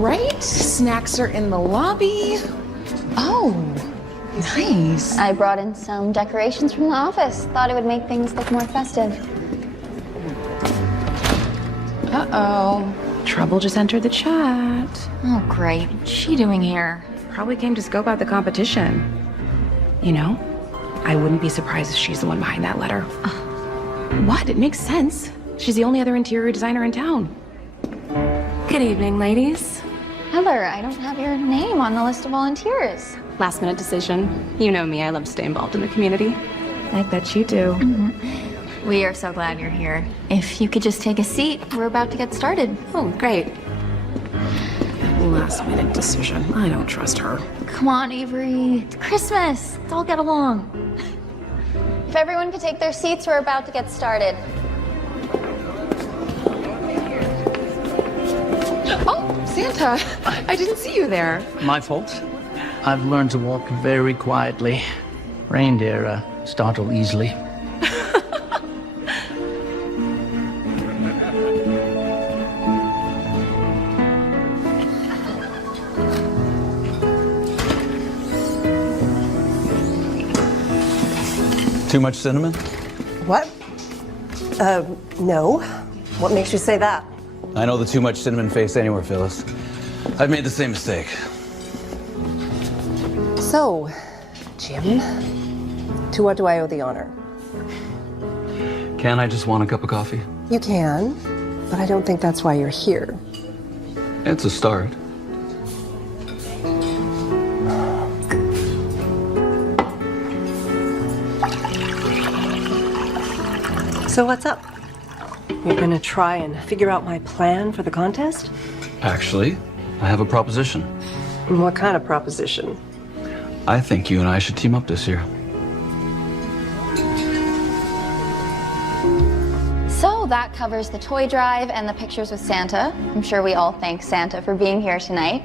right, snacks are in the lobby. Oh, nice. I brought in some decorations from the office. Thought it would make things look more festive. Uh-oh. Trouble just entered the chat. Oh, great. What's she doing here? Probably came to scope out the competition. You know, I wouldn't be surprised if she's the one behind that letter. What? It makes sense. She's the only other interior designer in town. Good evening, ladies. Heather, I don't have your name on the list of volunteers. Last minute decision. You know me, I love to stay involved in the community. I bet you do. We are so glad you're here. If you could just take a seat, we're about to get started. Oh, great. Last minute decision. I don't trust her. Come on, Avery. It's Christmas. Let's all get along. If everyone could take their seats, we're about to get started. Oh, Santa. I didn't see you there. My fault. I've learned to walk very quietly. Reindeer startle easily. Too much cinnamon? What? No. What makes you say that? I know the too much cinnamon face anywhere, Phyllis. I've made the same mistake. So, Jim, to what do I owe the honor? Can I just want a cup of coffee? You can, but I don't think that's why you're here. It's a start. So what's up? You're gonna try and figure out my plan for the contest? Actually, I have a proposition. And what kind of proposition? I think you and I should team up this year. So that covers the toy drive and the pictures with Santa. I'm sure we all thank Santa for being here tonight.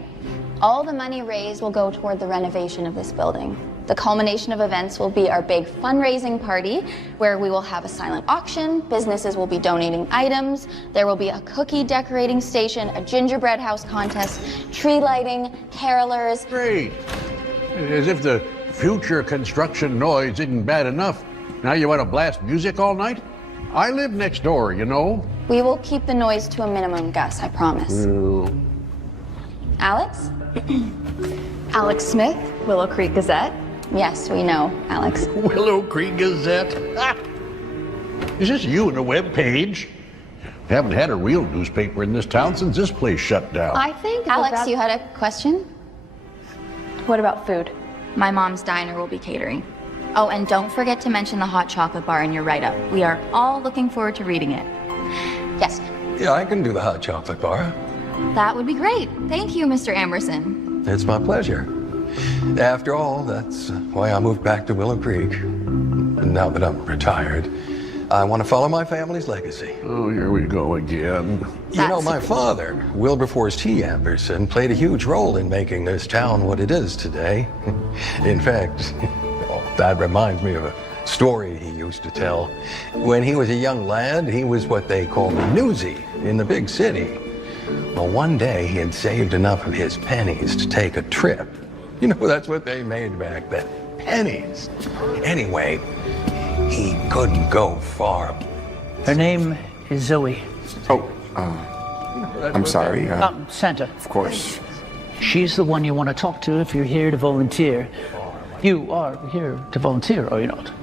All the money raised will go toward the renovation of this building. The culmination of events will be our big fundraising party, where we will have a silent auction, businesses will be donating items, there will be a cookie decorating station, a gingerbread house contest, tree lighting, carolers. Great. As if the future construction noise isn't bad enough. Now you want to blast music all night? I live next door, you know. We will keep the noise to a minimum, Gus, I promise. Alex? Alex Smith, Willow Creek Gazette. Yes, we know, Alex. Willow Creek Gazette. Ah. Is this you and a web page? Haven't had a real newspaper in this town since this place shut down. I think Alex, you had a question? What about food? My mom's diner will be catering. Oh, and don't forget to mention the hot chocolate bar in your write-up. We are all looking forward to reading it. Yes. Yeah, I can do the hot chocolate bar. That would be great. Thank you, Mr. Amerson. It's my pleasure. After all, that's why I moved back to Willow Creek. And now that I'm retired, I want to follow my family's legacy. Oh, here we go again. You know, my father, Wilberforce T. Amerson, played a huge role in making this town what it is today. In fact, that reminds me of a story he used to tell. When he was a young lad, he was what they called a newsie in the big city. Well, one day he had saved enough of his pennies to take a trip. You know, that's what they made back then, pennies. Anyway, he couldn't go far. Her name is Zoe. Oh, I'm sorry. Santa. Of course. She's the one you want to talk to if you're here to volunteer. You are here to volunteer, are you not?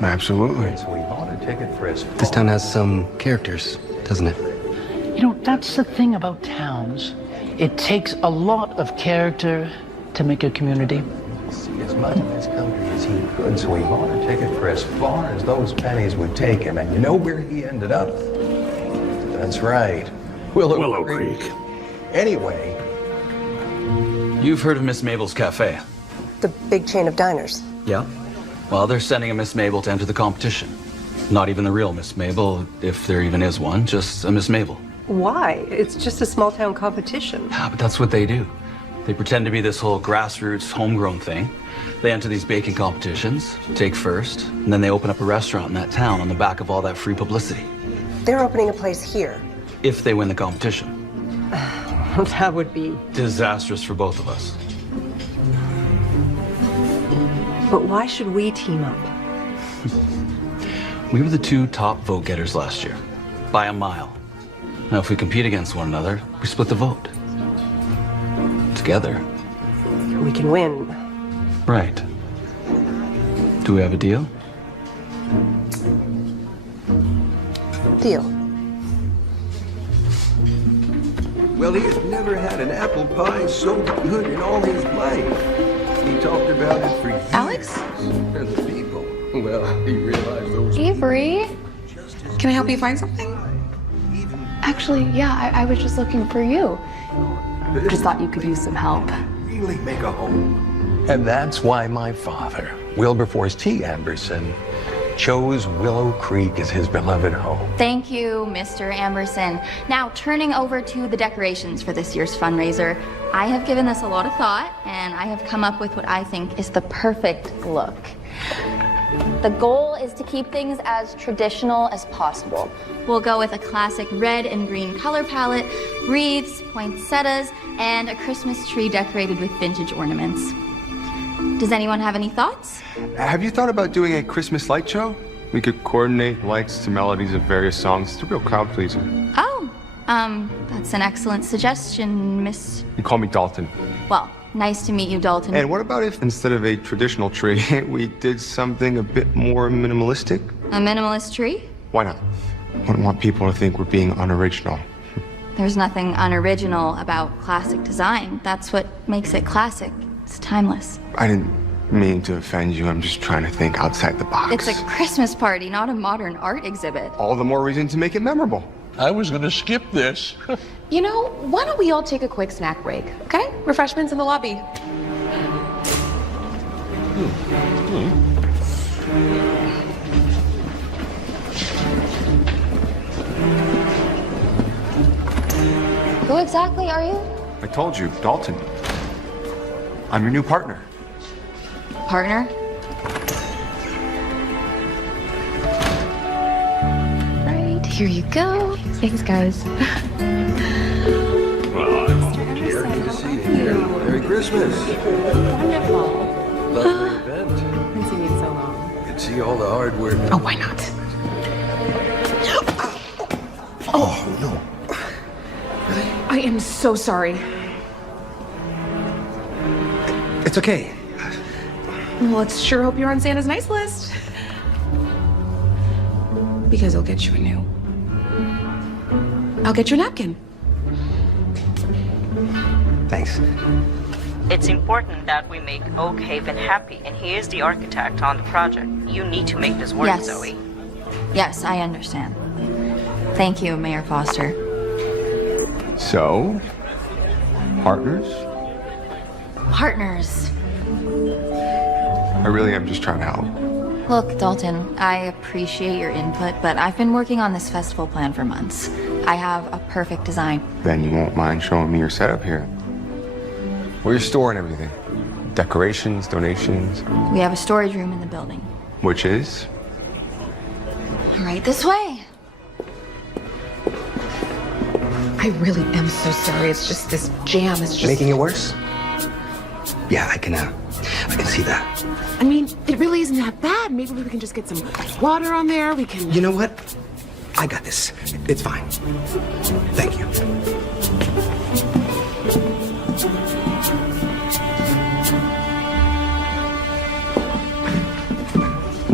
Absolutely. So we bought a ticket for his This town has some characters, doesn't it? You know, that's the thing about towns. It takes a lot of character to make a community. see as much of this country as he could, so he bought a ticket for as far as those pennies would take him. And you know where he ended up? That's right, Willow Creek. Anyway. You've heard of Miss Mabel's Cafe? The big chain of diners. Yeah. Well, they're sending a Miss Mabel to enter the competition. Not even the real Miss Mabel, if there even is one, just a Miss Mabel. Why? It's just a small town competition. Yeah, but that's what they do. They pretend to be this whole grassroots, homegrown thing. They enter these baking competitions, take first, and then they open up a restaurant in that town on the back of all that free publicity. They're opening a place here. If they win the competition. That would be... Disastrous for both of us. But why should we team up? We were the 2 top vote getters last year, by a mile. Now, if we compete against one another, we split the vote. Together. We can win. Right. Do we have a deal? Deal. Well, he has never had an apple pie so good in all his life. He talked about it for years. Alex? And the people, well, he realized those... Avery? Can I help you find something? Actually, yeah, I was just looking for you. Just thought you could use some help. Really make a home. And that's why my father, Wilberforce T. Anderson, chose Willow Creek as his beloved home. Thank you, Mr. Amberson. Now, turning over to the decorations for this year's fundraiser, I have given this a lot of thought, and I have come up with what I think is the perfect look. The goal is to keep things as traditional as possible. We'll go with a classic red and green color palette, wreaths, poinsettias, and a Christmas tree decorated with vintage ornaments. Does anyone have any thoughts? Have you thought about doing a Christmas light show? We could coordinate lights to melodies of various songs. It's a real crowd pleaser. Oh, that's an excellent suggestion, Miss... You call me Dalton. Well, nice to meet you, Dalton. And what about if, instead of a traditional tree, we did something a bit more minimalistic? A minimalist tree? Why not? Wouldn't want people to think we're being unoriginal. There's nothing unoriginal about classic design. That's what makes it classic. It's timeless. I didn't mean to offend you. I'm just trying to think outside the box. It's a Christmas party, not a modern art exhibit. All the more reason to make it memorable. I was gonna skip this. You know, why don't we all take a quick snack break, okay? Refreshments in the lobby. Who exactly are you? I told you, Dalton. I'm your new partner. Partner? Right, here you go. Thanks, guys. Good to see you. Merry Christmas. Wonderful. Lovely event. Haven't seen you in so long. Could see all the hard work. Oh, why not? Oh, no. I am so sorry. It's okay. Well, let's sure hope you're on Santa's nice list. Because I'll get you a new. I'll get you a napkin. Thanks. It's important that we make Oak Haven happy, and he is the architect on the project. You need to make this work, Yes. Zoe. Yes, I understand. Thank you, Mayor Foster. So, partners? Partners. I really am just trying to help. Look, Dalton, I appreciate your input, but I've been working on this festival plan for months. I have a perfect design. Then you won't mind showing me your setup here. Where you're storing everything. Decorations, donations. We have a storage room in the building. Which is? Right this way. I really am so sorry. It's just this jam is just... Making it worse? Yeah, I can see that. I mean, it really isn't that bad. Maybe we can just get some water on there. We can... You know what? I got this. It's fine. Thank you.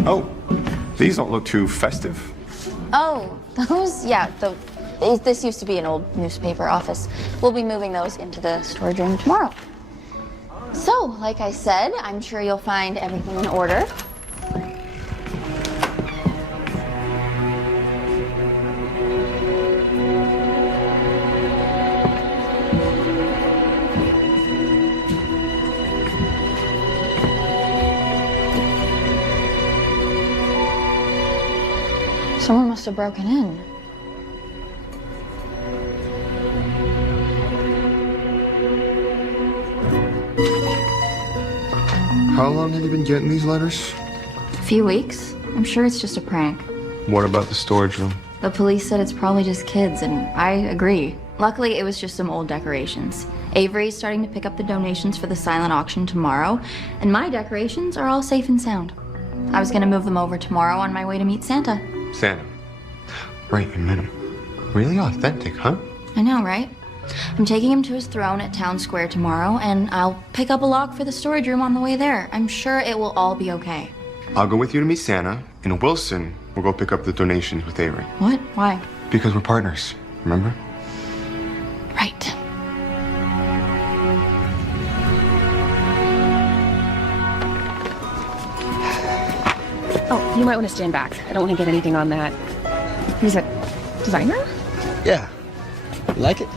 Oh, these don't look too festive. Oh, those, yeah, this used to be an old newspaper office. We'll be moving those into the storage room tomorrow. So, like I said, I'm sure you'll find everything in order. Someone must have broken in. How long have you been getting these letters? A few weeks. I'm sure it's just a prank. What about the storage room? The police said it's probably just kids, and I agree. Luckily, it was just some old decorations. Avery's starting to pick up the donations for the silent auction tomorrow, and my decorations are all safe and sound. I was gonna move them over tomorrow on my way to meet Santa. Santa. Right, you met him. Really authentic, huh? I know, right? I'm taking him to his throne at Town Square tomorrow, and I'll pick up a lock for the storage room on the way there. I'm sure it will all be okay. I'll go with you to meet Santa, and Wilson will go pick up the donations with Avery. What? Why? Because we're partners, remember? Right. Oh, you might want to stand back. I don't want to get anything on that. He's a designer? Yeah. You like it?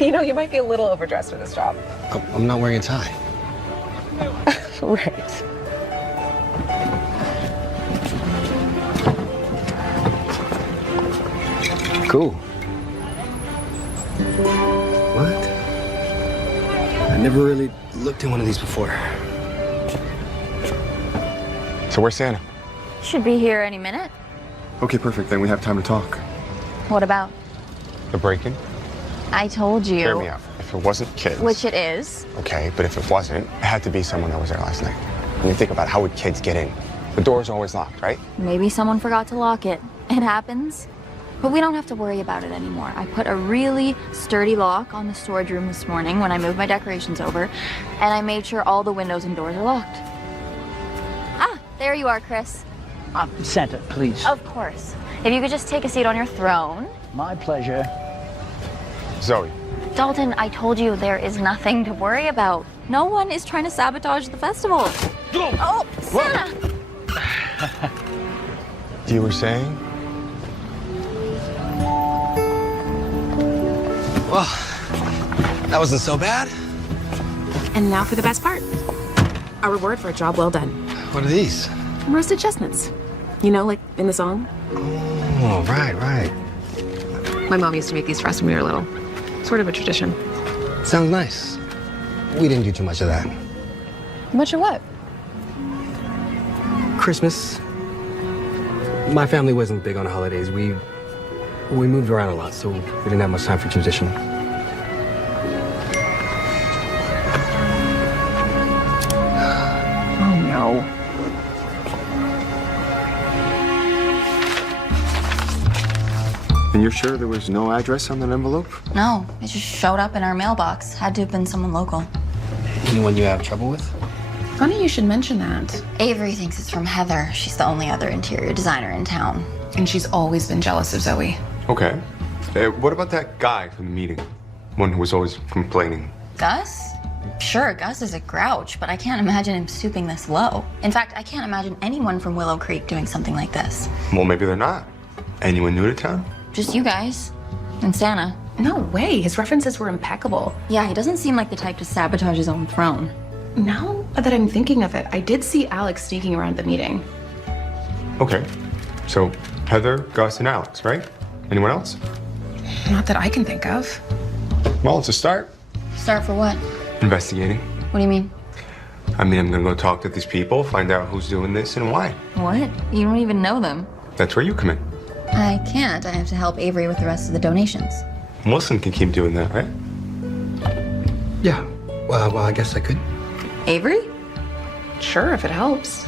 You know, you might be a little overdressed for this job. I'm not wearing a tie. Right. Cool. What? I never really looked at one of these before. So where's Santa? Should be here any minute. Okay, perfect. Then we have time to talk. What about? The break-in? I told you. Hear me out. If it wasn't kids. Which it is. Okay, but if it wasn't, it had to be someone that was there last night. When you think about how would kids get in? The door's always locked, right? Maybe someone forgot to lock it. It happens. But we don't have to worry about it anymore. I put a really sturdy lock on the storage room this morning when I moved my decorations over, and I made sure all the windows and doors are locked. Ah, there you are, Chris. Santa, please. Of course. If you could just take a seat on your throne. My pleasure. Zoe. Dalton, I told you there is nothing to worry about. No one is trying to sabotage the festival. Oh, Santa! You were saying? Well, that wasn't so bad. And now for the best part. A reward for a job well done. What are these? Roasted chestnuts. You know, like in the song? Oh, right. My mom used to make these for us when we were little. Sort of a tradition. Sounds nice. We didn't do too much of that. Much of what? Christmas. My family wasn't big on holidays. We moved around a lot, so we didn't have much time for tradition. Oh, no. And you're sure there was no address on that envelope? No, it just showed up in our mailbox. Had to have been someone local. Anyone you have trouble with? Funny you should mention that. Avery thinks it's from Heather. She's the only other interior designer in town. And she's always been jealous of Zoe. Okay. What about that guy from the meeting? One who was always complaining. Gus? Sure, Gus is a grouch, but I can't imagine him stooping this low. In fact, I can't imagine anyone from Willow Creek doing something like this. Well, maybe they're not. Anyone new to town? Just you guys. And Santa. No way. His references were impeccable. Yeah, he doesn't seem like the type to sabotage his own throne. Now that I'm thinking of it, I did see Alex sneaking around the meeting. Okay. So, Heather, Gus, and Alex, right? Anyone else? Not that I can think of. Well, it's a start. Start for what? Investigating. What do you mean? I mean, I'm gonna go talk to these people, find out who's doing this and why. What? You don't even know them. That's where you come in. I can't. I have to help Avery with the rest of the donations. Wilson can keep doing that, right? Yeah. Well, I guess I could. Avery? Sure, if it helps.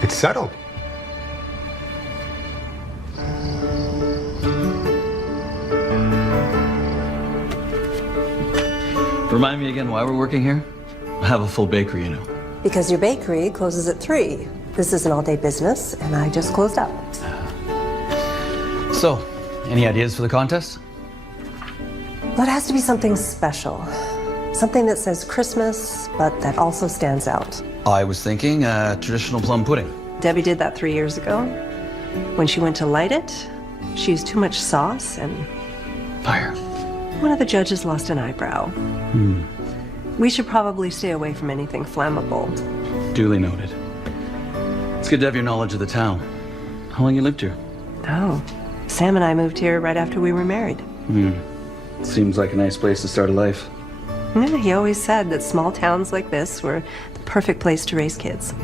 It's settled. Remind me again why we're working here? I have a full bakery, you know. Because your bakery closes at 3. This is an all-day business, and I just closed up. So, any ideas for the contest? Well, it has to be something special. Something that says Christmas, but that also stands out. I was thinking traditional plum pudding. Debbie did that 3 years ago. When she went to light it, she used too much sauce, and Fire. one of the judges lost an eyebrow. We should probably stay away from anything flammable. Duly noted. It's good to have your knowledge of the town. How long you lived here? Oh, Sam and I moved here right after we were married. Seems like a nice place to start a life. Yeah, he always said that small towns like this were the perfect place to raise kids.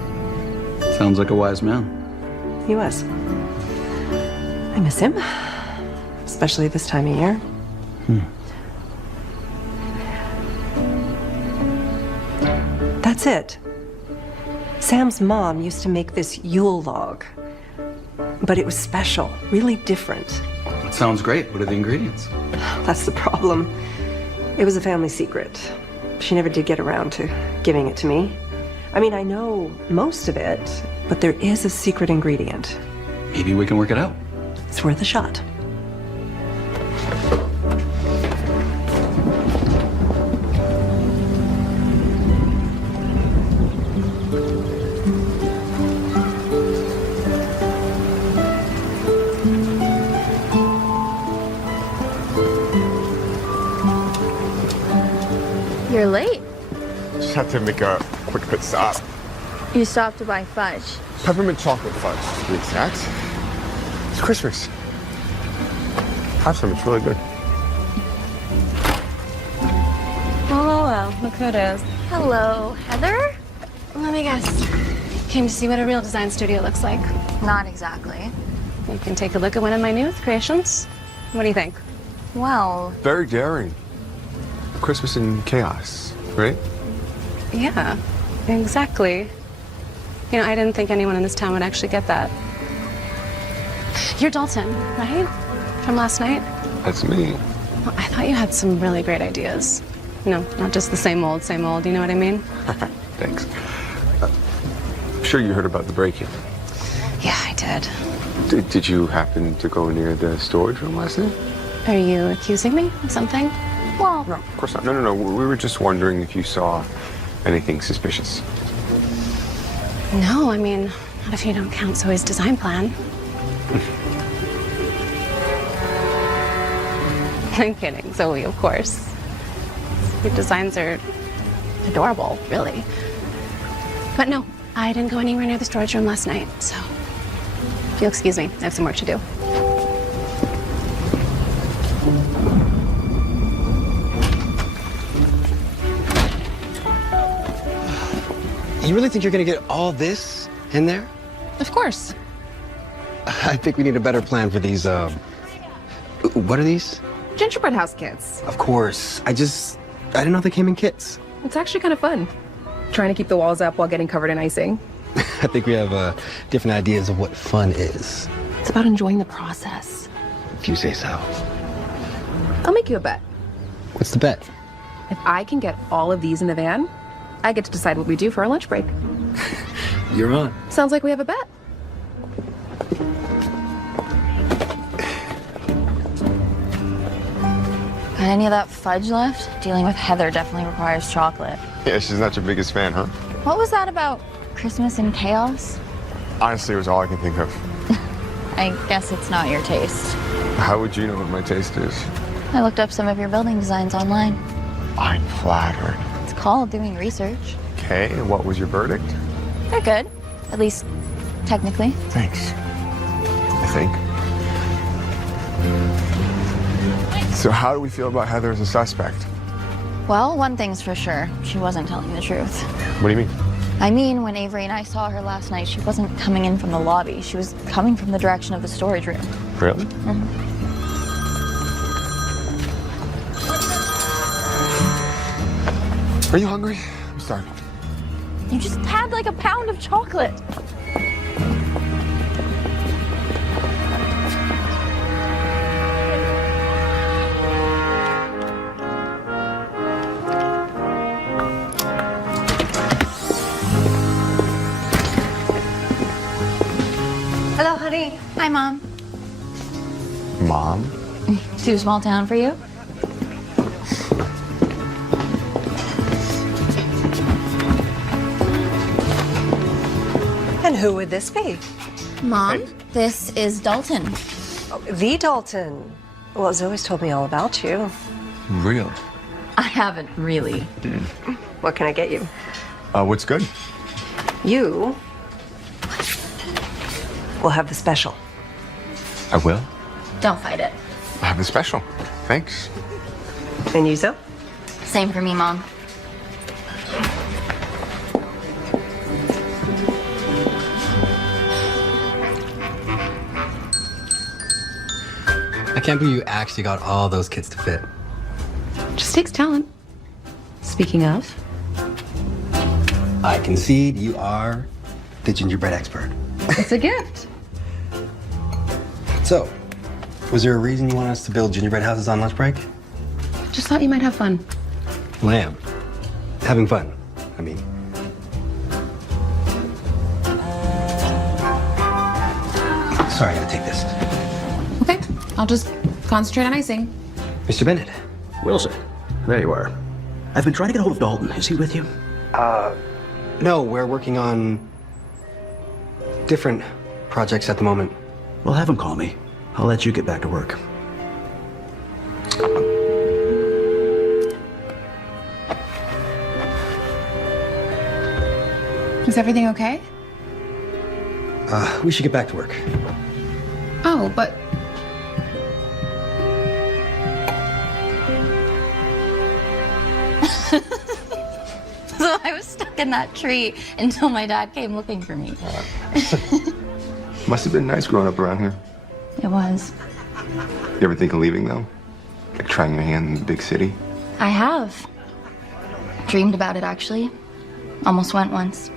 Sounds like a wise man. He was. I miss him, especially this time of year. That's it. Sam's mom used to make this Yule log, but it was special, really different. That sounds great. What are the ingredients? That's the problem. It was a family secret. She never did get around to giving it to me. I mean, I know most of it, but there is a secret ingredient. Maybe we can work it out. It's worth a shot. You're late. Just had to make a quick pit stop. You stopped to buy fudge. Peppermint chocolate fudge, to be exact. It's Christmas. Have some, it's really good. Oh, well, look who it is. Hello, Heather? Let me guess. Came to see what a real design studio looks like. Not exactly. You can take a look at one of my newest creations. What do you think? Well, Very daring. Christmas in chaos, right? Yeah, exactly. You know, I didn't think anyone in this town would actually get that. You're Dalton, right? From last night? That's me. Well, I thought you had some really great ideas. You know, not just the same old, you know what I mean? Thanks. I'm sure you heard about the break-in. Yeah, I did. Did you happen to go near the storage room last night? Are you accusing me of something? well, No, of course not. No. We were just wondering if you saw anything suspicious. No, I mean, not if you don't count Zoe's design plan. I'm kidding, Zoe, of course. Your designs are adorable, really. But no, I didn't go anywhere near the storage room last night, so if you'll excuse me, I have some work to do. You really think you're gonna get all this in there? Of course. I think we need a better plan for these, what are these? Gingerbread house kits. Of course. I didn't know they came in kits. It's actually kind of fun. Trying to keep the walls up while getting covered in icing. I think we have different ideas of what fun is. It's about enjoying the process. If you say so. I'll make you a bet. What's the bet? If I can get all of these in the van, I get to decide what we do for our lunch break. You're on. Sounds like we have a bet. Got any of that fudge left? Dealing with Heather definitely requires chocolate. Yeah, she's not your biggest fan, huh? What was that about Christmas and chaos? Honestly, it was all I can think of. I guess it's not your taste. How would you know what my taste is? I looked up some of your building designs online. I'm flattered. It's called doing research. Okay, and what was your verdict? They're good. At least, technically. Thanks. I think. So how do we feel about Heather as a suspect? Well, one thing's for sure. She wasn't telling the truth. What do you mean? I mean, when Avery and I saw her last night, she wasn't coming in from the lobby. She was coming from the direction of the storage room. Really? Are you hungry? I'm starving. You just had like a pound of chocolate. Hello, honey. Hi, Mom. Mom? Too small town for you? And who would this be? Mom, this is Dalton. Oh, the Dalton. Well, Zoe's told me all about you. Real? I haven't really. What can I get you? What's good? You will have the special. I will. Don't fight it. I have the special. Thanks. And you, Zoe? Same for me, Mom. I can't believe you actually got all those kits to fit. Just takes talent. Speaking of, I concede you are the gingerbread expert. It's a gift. So, was there a reason you wanted us to build gingerbread houses on lunch break? Just thought you might have fun. Lamb. Having fun, I mean. Sorry, I gotta take this. Okay, I'll just concentrate on icing. Mr. Bennett. Wilson, there you are. I've been trying to get a hold of Dalton. Is he with you? No, we're working on different projects at the moment. Well, have him call me. I'll let you get back to work. Is everything okay? We should get back to work. Oh, but... So I was stuck in that tree until my dad came looking for me. Must have been nice growing up around here. It was. You ever think of leaving, though? Like trying your hand in the big city? I have. Dreamed about it, actually. Almost went once.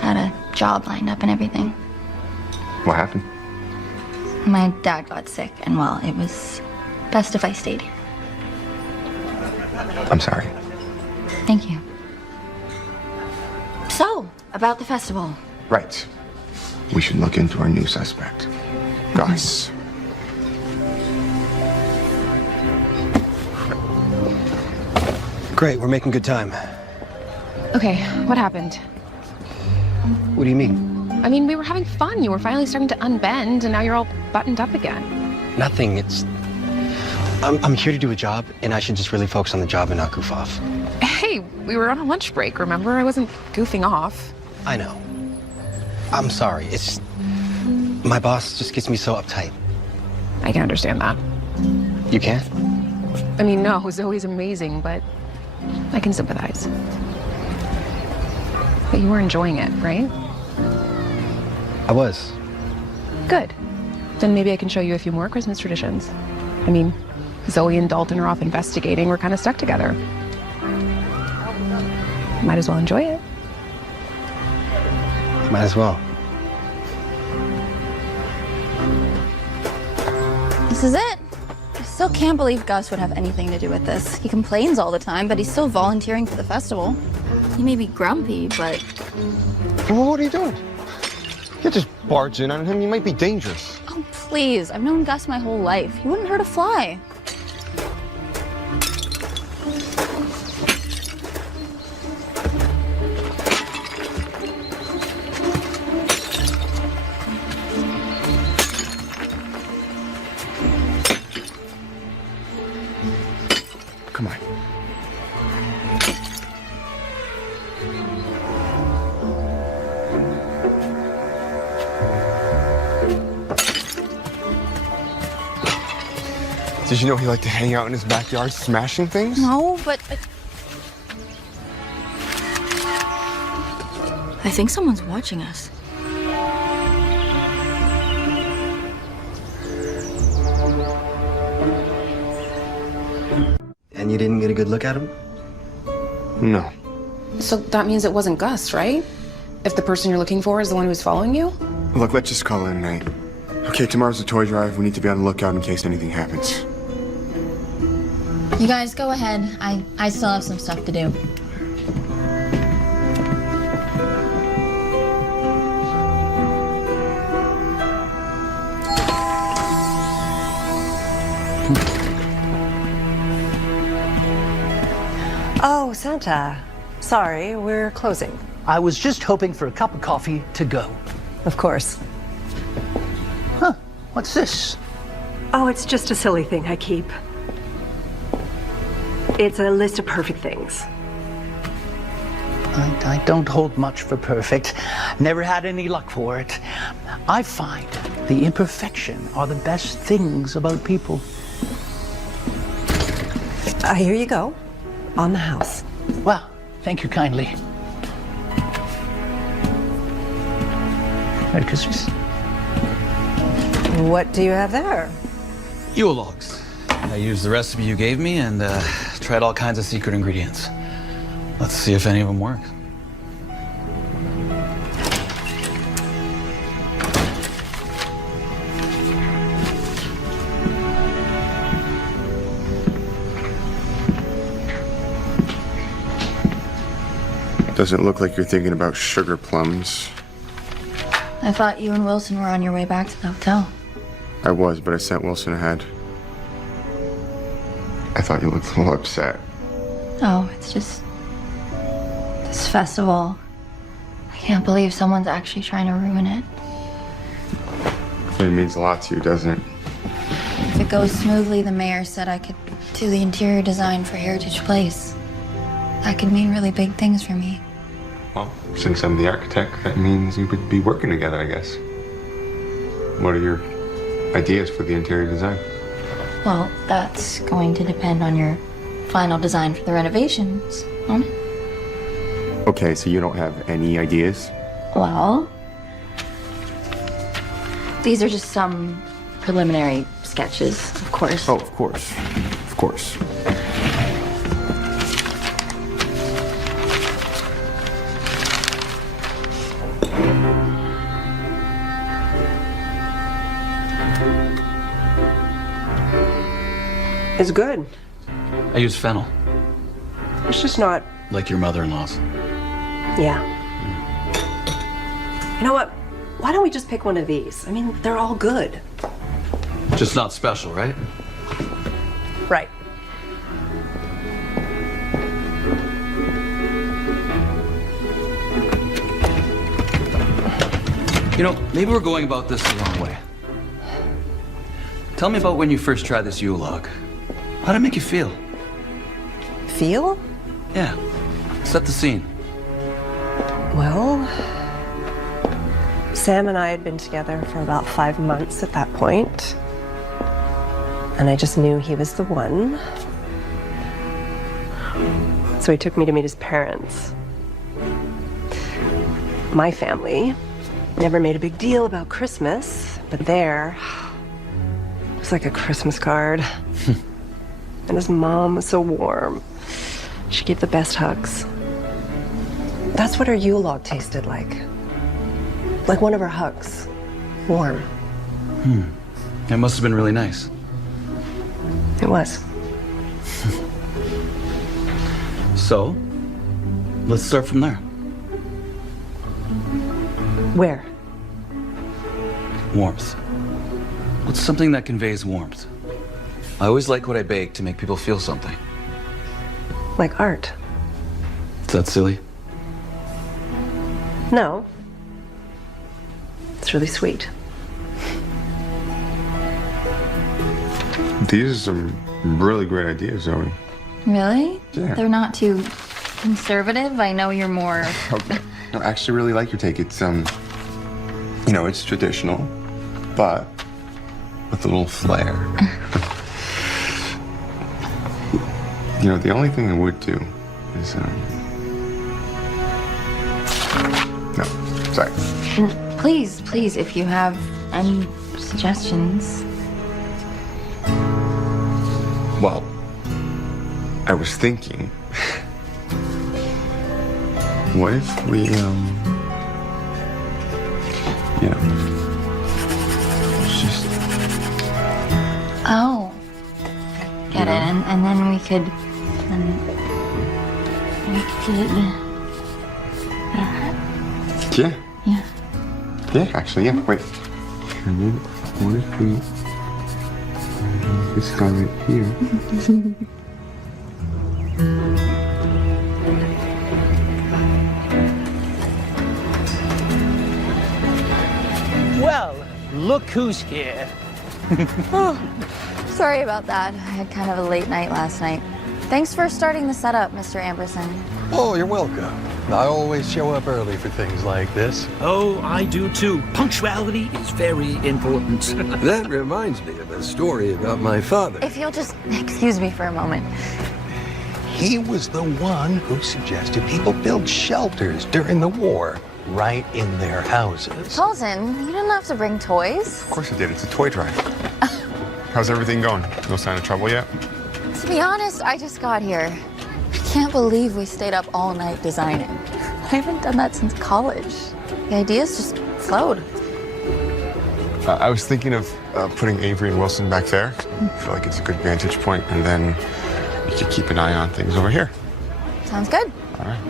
Had a job lined up and everything. What happened? My dad got sick, and well, it was best if I stayed here. I'm sorry. Thank you. So, about the festival. Right. We should look into our new suspect. Gus. Great, we're making good time. Okay, what happened? What do you mean? I mean, we were having fun. You were finally starting to unbend, and now you're all buttoned up again. Nothing, I'm here to do a job, and I should just really focus on the job and not goof off. Hey, we were on a lunch break, remember? I wasn't goofing off. I know. I'm sorry, my boss just gets me so uptight. I can understand that. You can? I mean, no, Zoe's amazing, but I can sympathize. But you were enjoying it, right? I was. Good. Then maybe I can show you a few more Christmas traditions. I mean, Zoe and Dalton are off investigating. We're kind of stuck together. Might as well enjoy it. Might as well. This is it. I still can't believe Gus would have anything to do with this. He complains all the time, but he's still volunteering for the festival. He may be grumpy, but... Well, what are you doing? You just barge in on him. You might be dangerous. Oh, please. I've known Gus my whole life. He wouldn't hurt a fly. Come on. Did you know he liked to hang out in his backyard smashing things? No, but... I think someone's watching us. And you didn't get a good look at him? No. So that means it wasn't Gus, right? If the person you're looking for is the one who's following you? Look, let's just call it a night. Okay, tomorrow's the toy drive. We need to be on the lookout in case anything happens. You guys go ahead. I still have some stuff to do. Oh, Santa. Sorry, we're closing. I was just hoping for a cup of coffee to go. Of course. Huh, what's this? Oh, it's just a silly thing I keep. It's a list of perfect things. I don't hold much for perfect. Never had any luck for it. I find the imperfection are the best things about people. Here you go. On the house. Well, thank you kindly. Merry Christmas. What do you have there? Yule logs. I used the recipe you gave me and tried all kinds of secret ingredients. Let's see if any of them work. Doesn't look like you're thinking about sugar plums. I thought you and Wilson were on your way back to the hotel. I was, but I sent Wilson ahead. I thought you looked a little upset. Oh, it's just this festival. I can't believe someone's actually trying to ruin it. It means a lot to you, doesn't it? If it goes smoothly, the mayor said I could do the interior design for Heritage Place. That could mean really big things for me. Well, since I'm the architect, that means you would be working together, I guess. What are your ideas for the interior design? Well, that's going to depend on your final design for the renovations, won't it? Okay, so you don't have any ideas? Well, these are just some preliminary sketches, of course. Oh, of course. Of course. It's good. I use fennel, It's just not. like your mother-in-law's. Yeah. You know what? Why don't we just pick one of these? I mean, they're all good. Just not special, right? Right. You know, maybe we're going about this the wrong way. Tell me about when you first tried this Yule log. How'd it make you feel? Feel? Yeah. Set the scene. Well, Sam and I had been together for about 5 months at that point, and I just knew he was the one. So he took me to meet his parents. My family never made a big deal about Christmas, but there, it was like a Christmas card. And his mom was so warm. She gave the best hugs. That's what her Yule log tasted like. Like one of her hugs. Warm. It must have been really nice. It was. So, let's start from there. Where? Warmth. What's something that conveys warmth? I always like what I bake to make people feel something. Like art. Is that silly? No. It's really sweet. These are some really great ideas, Zoe. Really? Yeah. They're not too conservative? I know you're more... Okay. I actually really like your take. It's, you know, it's traditional, but with a little flair. You know, the only thing I would do is, no, sorry. Please, please, if you have any suggestions. Well, I was thinking, what if we, you know, just... Oh. Get it, and then we could... Yeah. Yeah. Yeah, actually, yeah. Wait. And then, what if we... this guy right here. Well, look who's here. Oh, sorry about that. I had kind of a late night last night. Thanks for starting the setup, Mr. Amberson. Oh, you're welcome. I always show up early for things like this. Oh, I do too. Punctuality is very important. That reminds me of a story about my father. If you'll just excuse me for a moment. He was the one who suggested people build shelters during the war right in their houses. Paulson, you didn't have to bring toys. Of course I did. It's a toy drive. How's everything going? No sign of trouble yet? To be honest, I just got here. I can't believe we stayed up all night designing. I haven't done that since college. The ideas just flowed. I was thinking of putting Avery and Wilson back there. I feel like it's a good vantage point, and then you could keep an eye on things over here. Sounds good. All right.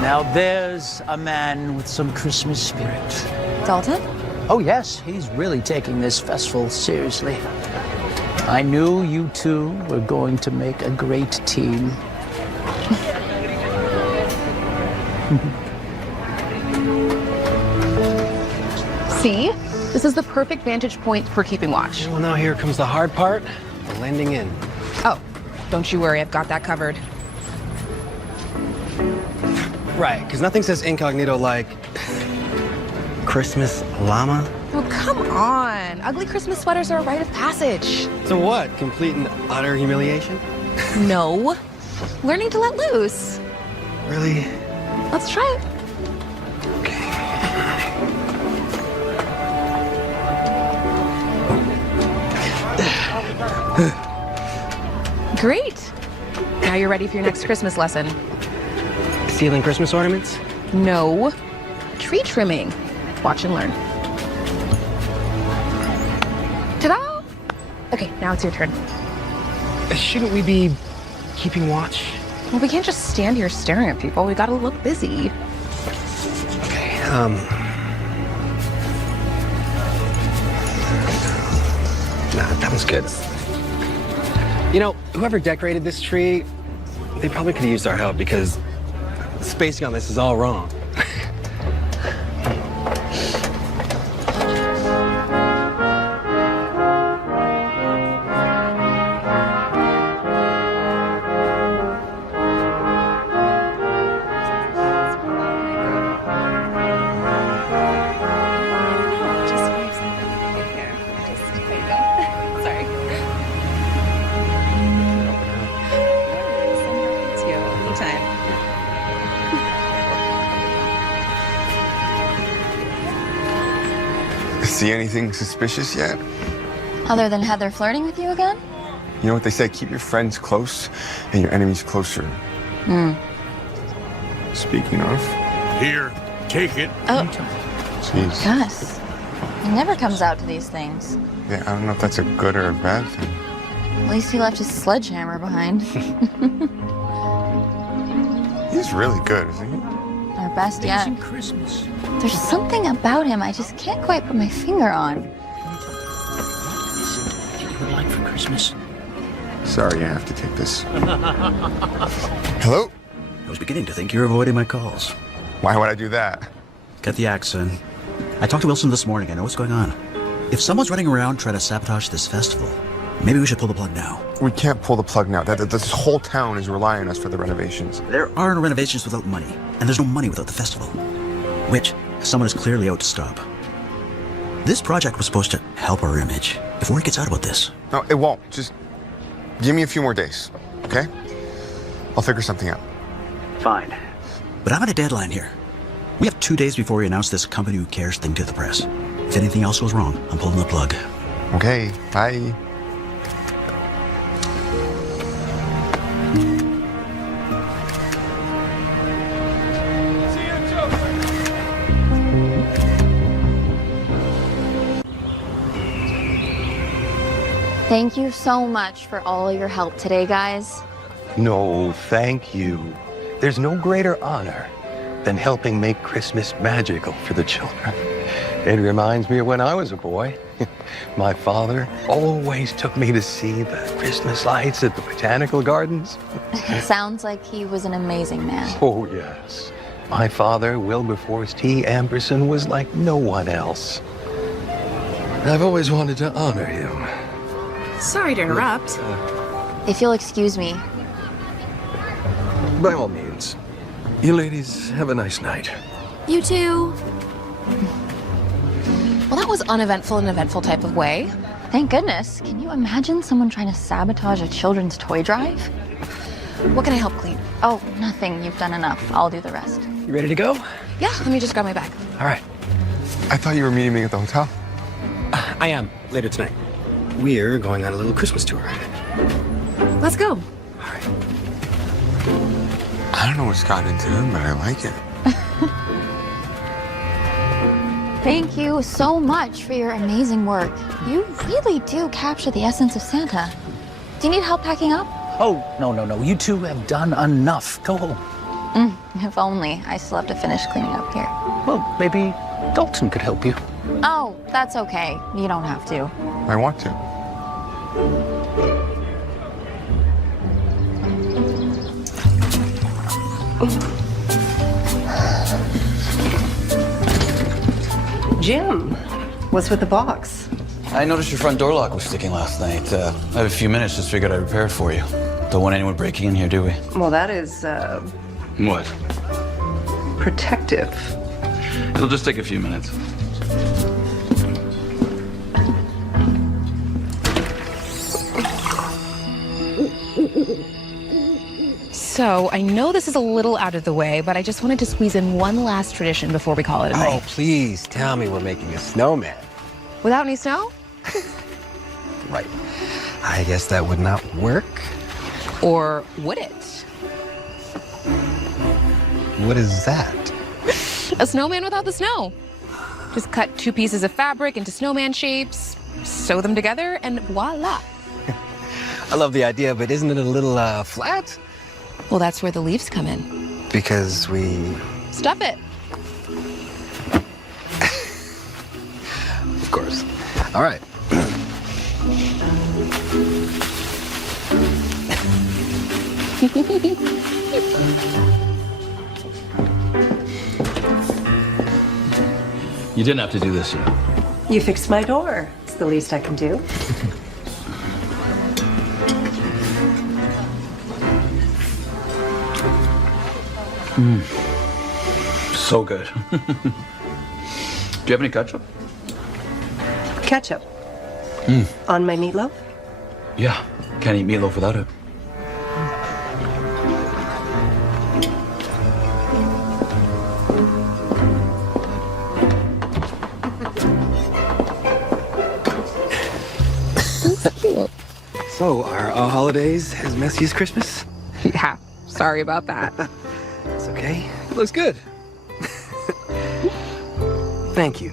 Now there's a man with some Christmas spirit. Dalton? Oh yes, he's really taking this festival seriously. I knew you two were going to make a great team. See? This is the perfect vantage point for keeping watch. Well, now here comes the hard part, the landing in. Oh, don't you worry, I've got that covered. Right, because nothing says incognito like Christmas llama. Oh, come on. Ugly Christmas sweaters are a rite of passage. So what? Complete and utter humiliation? No. Learning to let loose. Really? Let's try it. Great. Now you're ready for your next Christmas lesson. Stealing Christmas ornaments? No. Tree trimming. Watch and learn. Ta-da! Okay, now it's your turn. Shouldn't we be keeping watch? Well, we can't just stand here staring at people. We gotta look busy. Okay, Nah, that was good. You know, whoever decorated this tree, they probably could have used our help because the spacing on this is all wrong. See anything suspicious yet? Other than Heather flirting with you again? You know what they say, keep your friends close and your enemies closer. Speaking of. Here, take it. Oh. Jeez. Gus. He never comes out to these things. Yeah, I don't know if that's a good or a bad thing. At least he left his sledgehammer behind. He's really good, isn't he? Our best yet. Christmas. There's something about him I just can't quite put my finger on. What you would like for Christmas? Sorry, I have to take this. Hello? I was beginning to think you're avoiding my calls. Why would I do that? Get the accent. I talked to Wilson this morning. I know what's going on. If someone's running around trying to sabotage this festival, maybe we should pull the plug now. We can't pull the plug now. This whole town is relying on us for the renovations. There are no renovations without money, and there's no money without the festival, which someone is clearly out to stop. This project was supposed to help our image before it gets out about this. No, it won't. Just give me a few more days, okay? I'll figure something out. Fine. But I'm on a deadline here. We have 2 days before we announce this company who cares thing to the press. If anything else goes wrong, I'm pulling the plug. Okay, bye. Thank you so much for all your help today, guys. No, thank you. There's no greater honor than helping make Christmas magical for the children. It reminds me of when I was a boy. My father always took me to see the Christmas lights at the botanical gardens. Sounds like he was an amazing man. Oh, yes. My father, Wilberforce T. Amberson, was like no one else. I've always wanted to honor him. Sorry to interrupt. If you'll excuse me. By all means. You ladies have a nice night. You too. Well, that was uneventful in an eventful type of way. Thank goodness. Can you imagine someone trying to sabotage a children's toy drive? What can I help clean? Oh, nothing. You've done enough. I'll do the rest. You ready to go? Yeah, let me just grab my bag. All right. I thought you were meeting me at the hotel. I am, later tonight. We're going on a little Christmas tour. Let's go. I don't know what's gotten into him, but I like it. Thank you so much for your amazing work. You really do capture the essence of Santa. Do you need help packing up? Oh, no. You two have done enough. Go home. If only. I still have to finish cleaning up here. Well, maybe Dalton could help you. Oh, that's okay. You don't have to. I want to. Jim, what's with the box? I noticed your front door lock was sticking last night. I have a few minutes, just figured I'd repair it for you. Don't want anyone breaking in here, do we? Well, that is, What? protective. It'll just take a few minutes. So, I know this is a little out of the way, but I just wanted to squeeze in one last tradition before we call it a Oh, night. please tell me we're making a snowman. Without any snow? Right. I guess that would not work. Or would it? What is that? A snowman without the snow. Just cut 2 pieces of fabric into snowman shapes, sew them together, and voila. I love the idea, but isn't it a little flat? Well, that's where the leaves come in. Because we... Stuff it. Of course. All right. You didn't have to do this yet. You fixed my door. It's the least I can do. So good. Do you have any ketchup? Ketchup. On my meatloaf? Yeah. Can't eat meatloaf without it. So, are all holidays as messy as Christmas? Yeah, sorry about that. It's okay. It looks good. Thank you,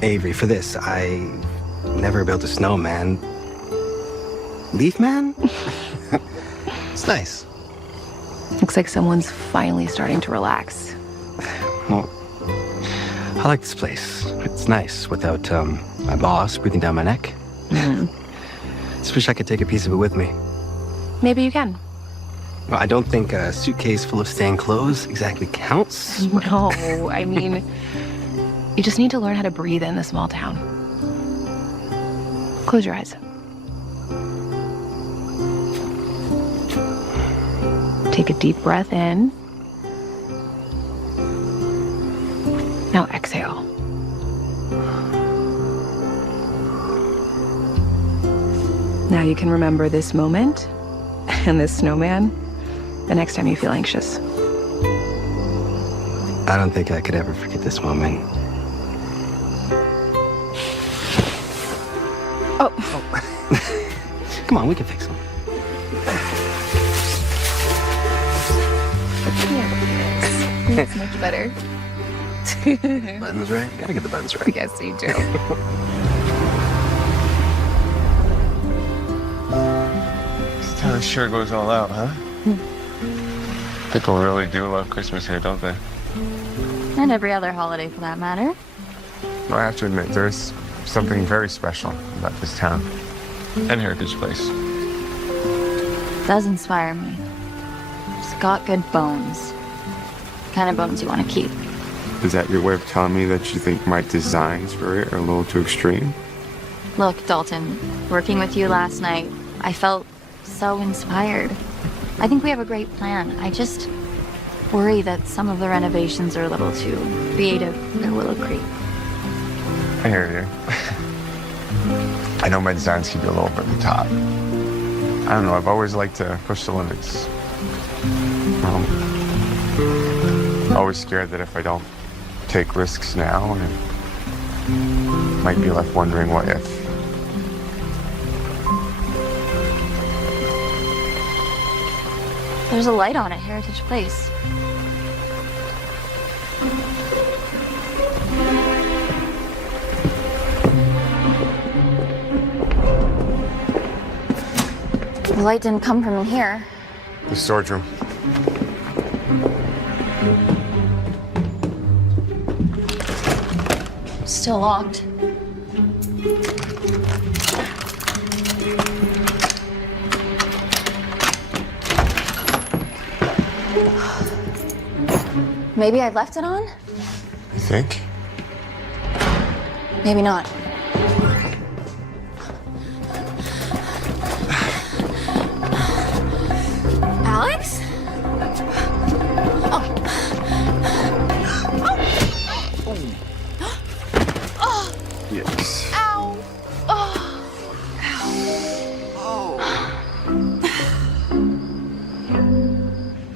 Avery, for this. I never built a snowman. Leaf man? It's nice. Looks like someone's finally starting to relax. Well, I like this place. It's nice without my boss breathing down my neck. Just wish I could take a piece of it with me. Maybe you can. Well, I don't think a suitcase full of stained clothes exactly counts. No, I mean, you just need to learn how to breathe in the small town. Close your eyes. Take a deep breath in. Now exhale. Now you can remember this moment and this snowman the next time you feel anxious. I don't think I could ever forget this moment. Oh. Come on, we can fix them. That's much better. Buttons right? Gotta get the buttons right. Yes, you do. This town sure goes all out, huh? People really do love Christmas here, don't they? And every other holiday for that matter. I have to admit, there's something very special about this town and Heritage Place. Does inspire me. It's got good bones. The kind of bones you want to keep. Is that your way of telling me that you think my designs for it are a little too extreme? Look, Dalton, working with you last night, I felt so inspired. I think we have a great plan. I just worry that some of the renovations are a little too creative or a little creep. I hear you. I know my designs can be a little over the top. I don't know, I've always liked to push the limits. Always scared that if I don't take risks now, I might be left wondering what if. There's a light on at Heritage Place. The light didn't come from in here. The storage room. Still locked. Maybe I left it on? You think? Maybe not. Alex? Yes. Ow!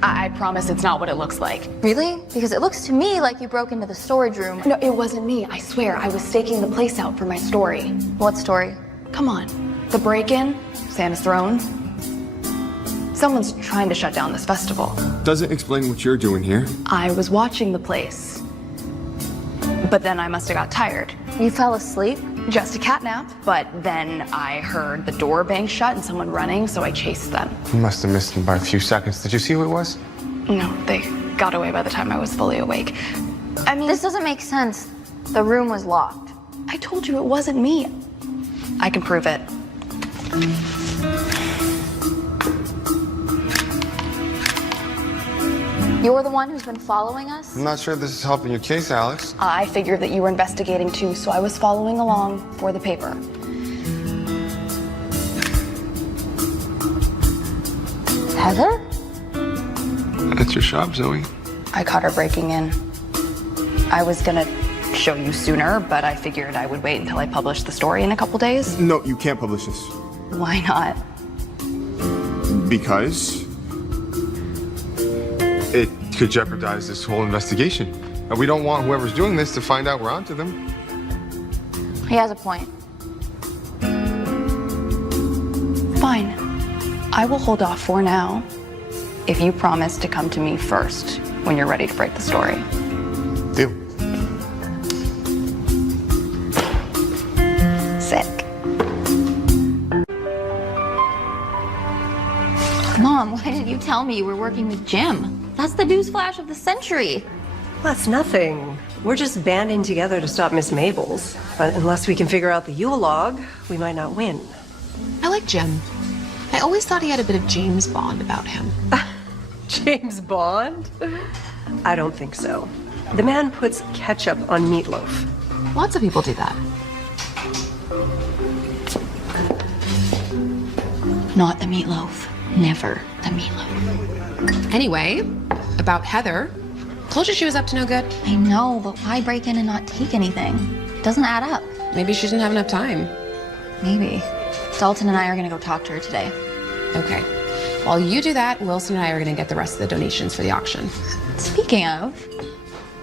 I promise it's not what it looks like. Really? Because it looks to me like you broke into the storage room. No, it wasn't me. I swear. I was staking the place out for my story. What story? Come on. The break-in, Santa's throne. Someone's trying to shut down this festival. Doesn't explain what you're doing here. I was watching the place. But then I must have got tired. You fell asleep? Just a cat nap, but then I heard the door bang shut and someone running, so I chased them. You must have missed him by a few seconds. Did you see who it was? No, they got away by the time I was fully awake. I mean, This doesn't make sense. The room was locked. I told you it wasn't me. I can prove it. You're the one who's been following us? I'm not sure this is helping your case, Alex. I figured that you were investigating too, so I was following along for the paper. Heather? That's your shop, Zoe. I caught her breaking in. I was gonna show you sooner, but I figured I would wait until I published the story in a couple days. No, you can't publish this. Why not? Because it could jeopardize this whole investigation. And we don't want whoever's doing this to find out we're onto them. He has a point. Fine. I will hold off for now if you promise to come to me first when you're ready to break the story. Deal. Sick. Mom, why didn't you tell me you were working with Jim? That's the newsflash of the century. That's nothing. We're just banding together to stop Miss Mabel's. But unless we can figure out the Yule log, we might not win. I like Jim. I always thought he had a bit of James Bond about him. James Bond? I don't think so. The man puts ketchup on meatloaf. Lots of people do that. Not the meatloaf. Never the meatloaf. Anyway, about Heather. Told you she was up to no good. I know, but why break in and not take anything? It doesn't add up. Maybe she didn't have enough time. Maybe. Dalton and I are gonna go talk to her today. Okay. While you do that, Wilson and I are gonna get the rest of the donations for the auction. Speaking of,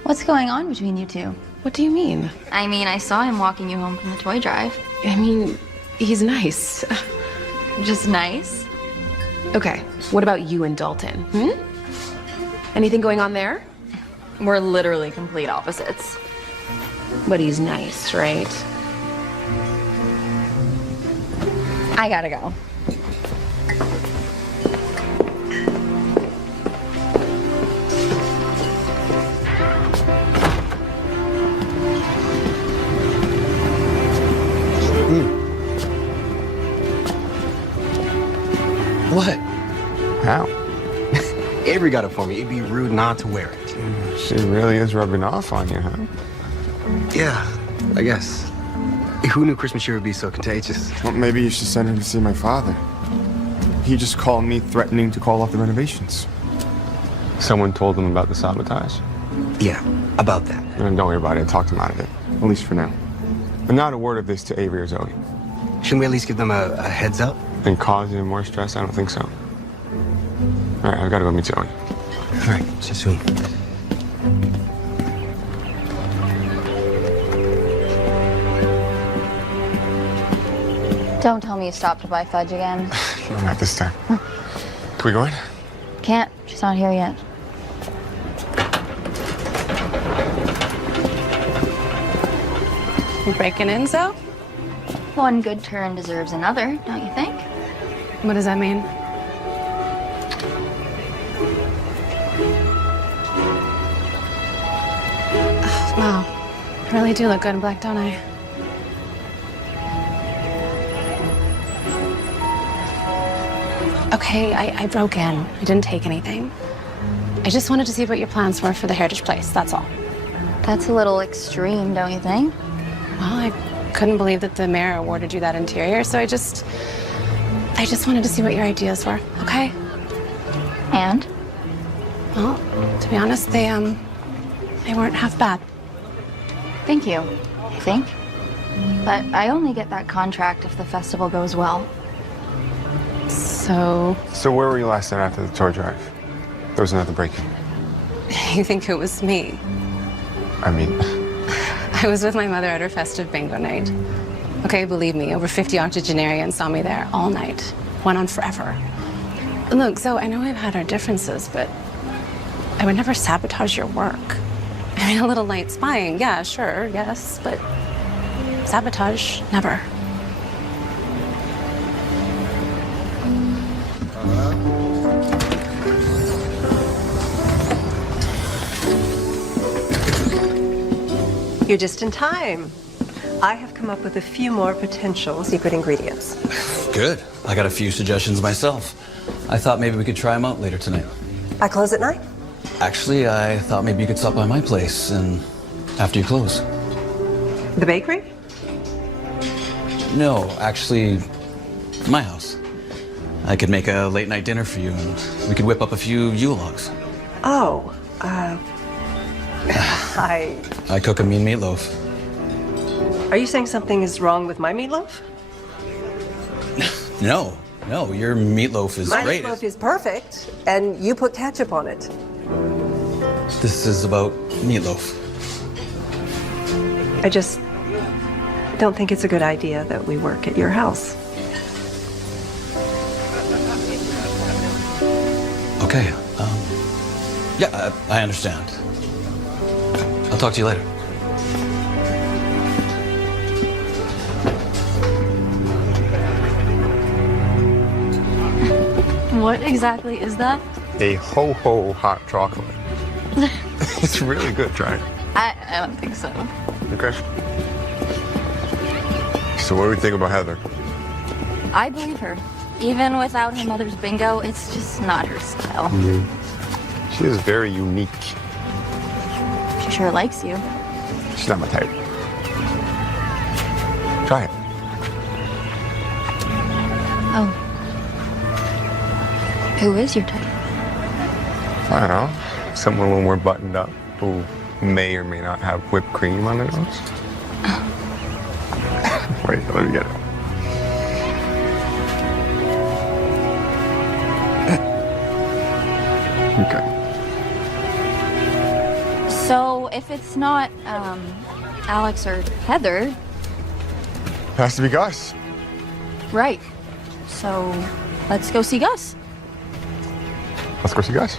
what's going on between you two? What do you mean? I mean, I saw him walking you home from the toy drive. I mean, he's nice. Just nice? Okay, what about you and Dalton? Anything going on there? We're literally complete opposites. But he's nice, right? I gotta go. What? How? Avery got it for me. It'd be rude not to wear it. She really is rubbing off on you, huh? Yeah, I guess. Who knew Christmas cheer would be so contagious? Well, maybe you should send her to see my father. He just called me threatening to call off the renovations. Someone told him about the sabotage. Yeah, about that. And don't worry about it. I talked him out of it. At least for now. And not a word of this to Avery or Zoe. Shouldn't we at least give them a heads up? And cause you more stress? I don't think so. All right, I've got to go meet Zoe. All right, see you soon. Don't tell me you stopped to buy fudge again. No, not this time. Can we go in? Can't. She's not here yet. You breaking in, Zoe? One good turn deserves another, don't you think? What does that mean? I really do look good in black, don't I? Okay, I broke in. I didn't take anything. I just wanted to see what your plans were for the Heritage Place, that's all. That's a little extreme, don't you think? Well, I couldn't believe that the mayor awarded you that interior, so I just wanted to see what your ideas were, okay? And? Well, to be honest, they weren't half bad. Thank you, I think. But I only get that contract if the festival goes well. So where were you last night after the toy drive? There was another break-in. you think it was me? I mean, I was with my mother at her festive bingo night. Okay, believe me, over 50 octogenarians saw me there all night. Went on forever. Look, Zoe, I know we've had our differences, but I would never sabotage your work. I mean, a little light spying, yeah, sure, yes, but sabotage, never. You're just in time. I have come up with a few more potential secret ingredients. Good. I got a few suggestions myself. I thought maybe we could try them out later tonight. I close at 9. Actually, I thought maybe you could stop by my place and after you close. The bakery? No, actually, my house. I could make a late night dinner for you and we could whip up a few Yule logs. Oh, I cook a mean meatloaf. Are you saying something is wrong with my meatloaf? No, your meatloaf is My great. meatloaf is perfect, and you put ketchup on it. This is about meatloaf. I just don't think it's a good idea that we work at your house. Okay, yeah, I understand. I'll talk to you later. What exactly is that? a ho-ho hot chocolate. It's really good, try it. I don't think so. Okay. So what do we think about Heather? I believe her. Even without her mother's bingo, it's just not her style. She is very unique. She sure likes you. She's not my type. Try it. Oh. Who is your type? I don't know. Someone a little more buttoned up who may or may not have whipped cream on their nose. Wait, let me get it. Okay. So if it's not Alex or Heather, Has to be Gus. right? So let's go see Gus. Let's go see Gus.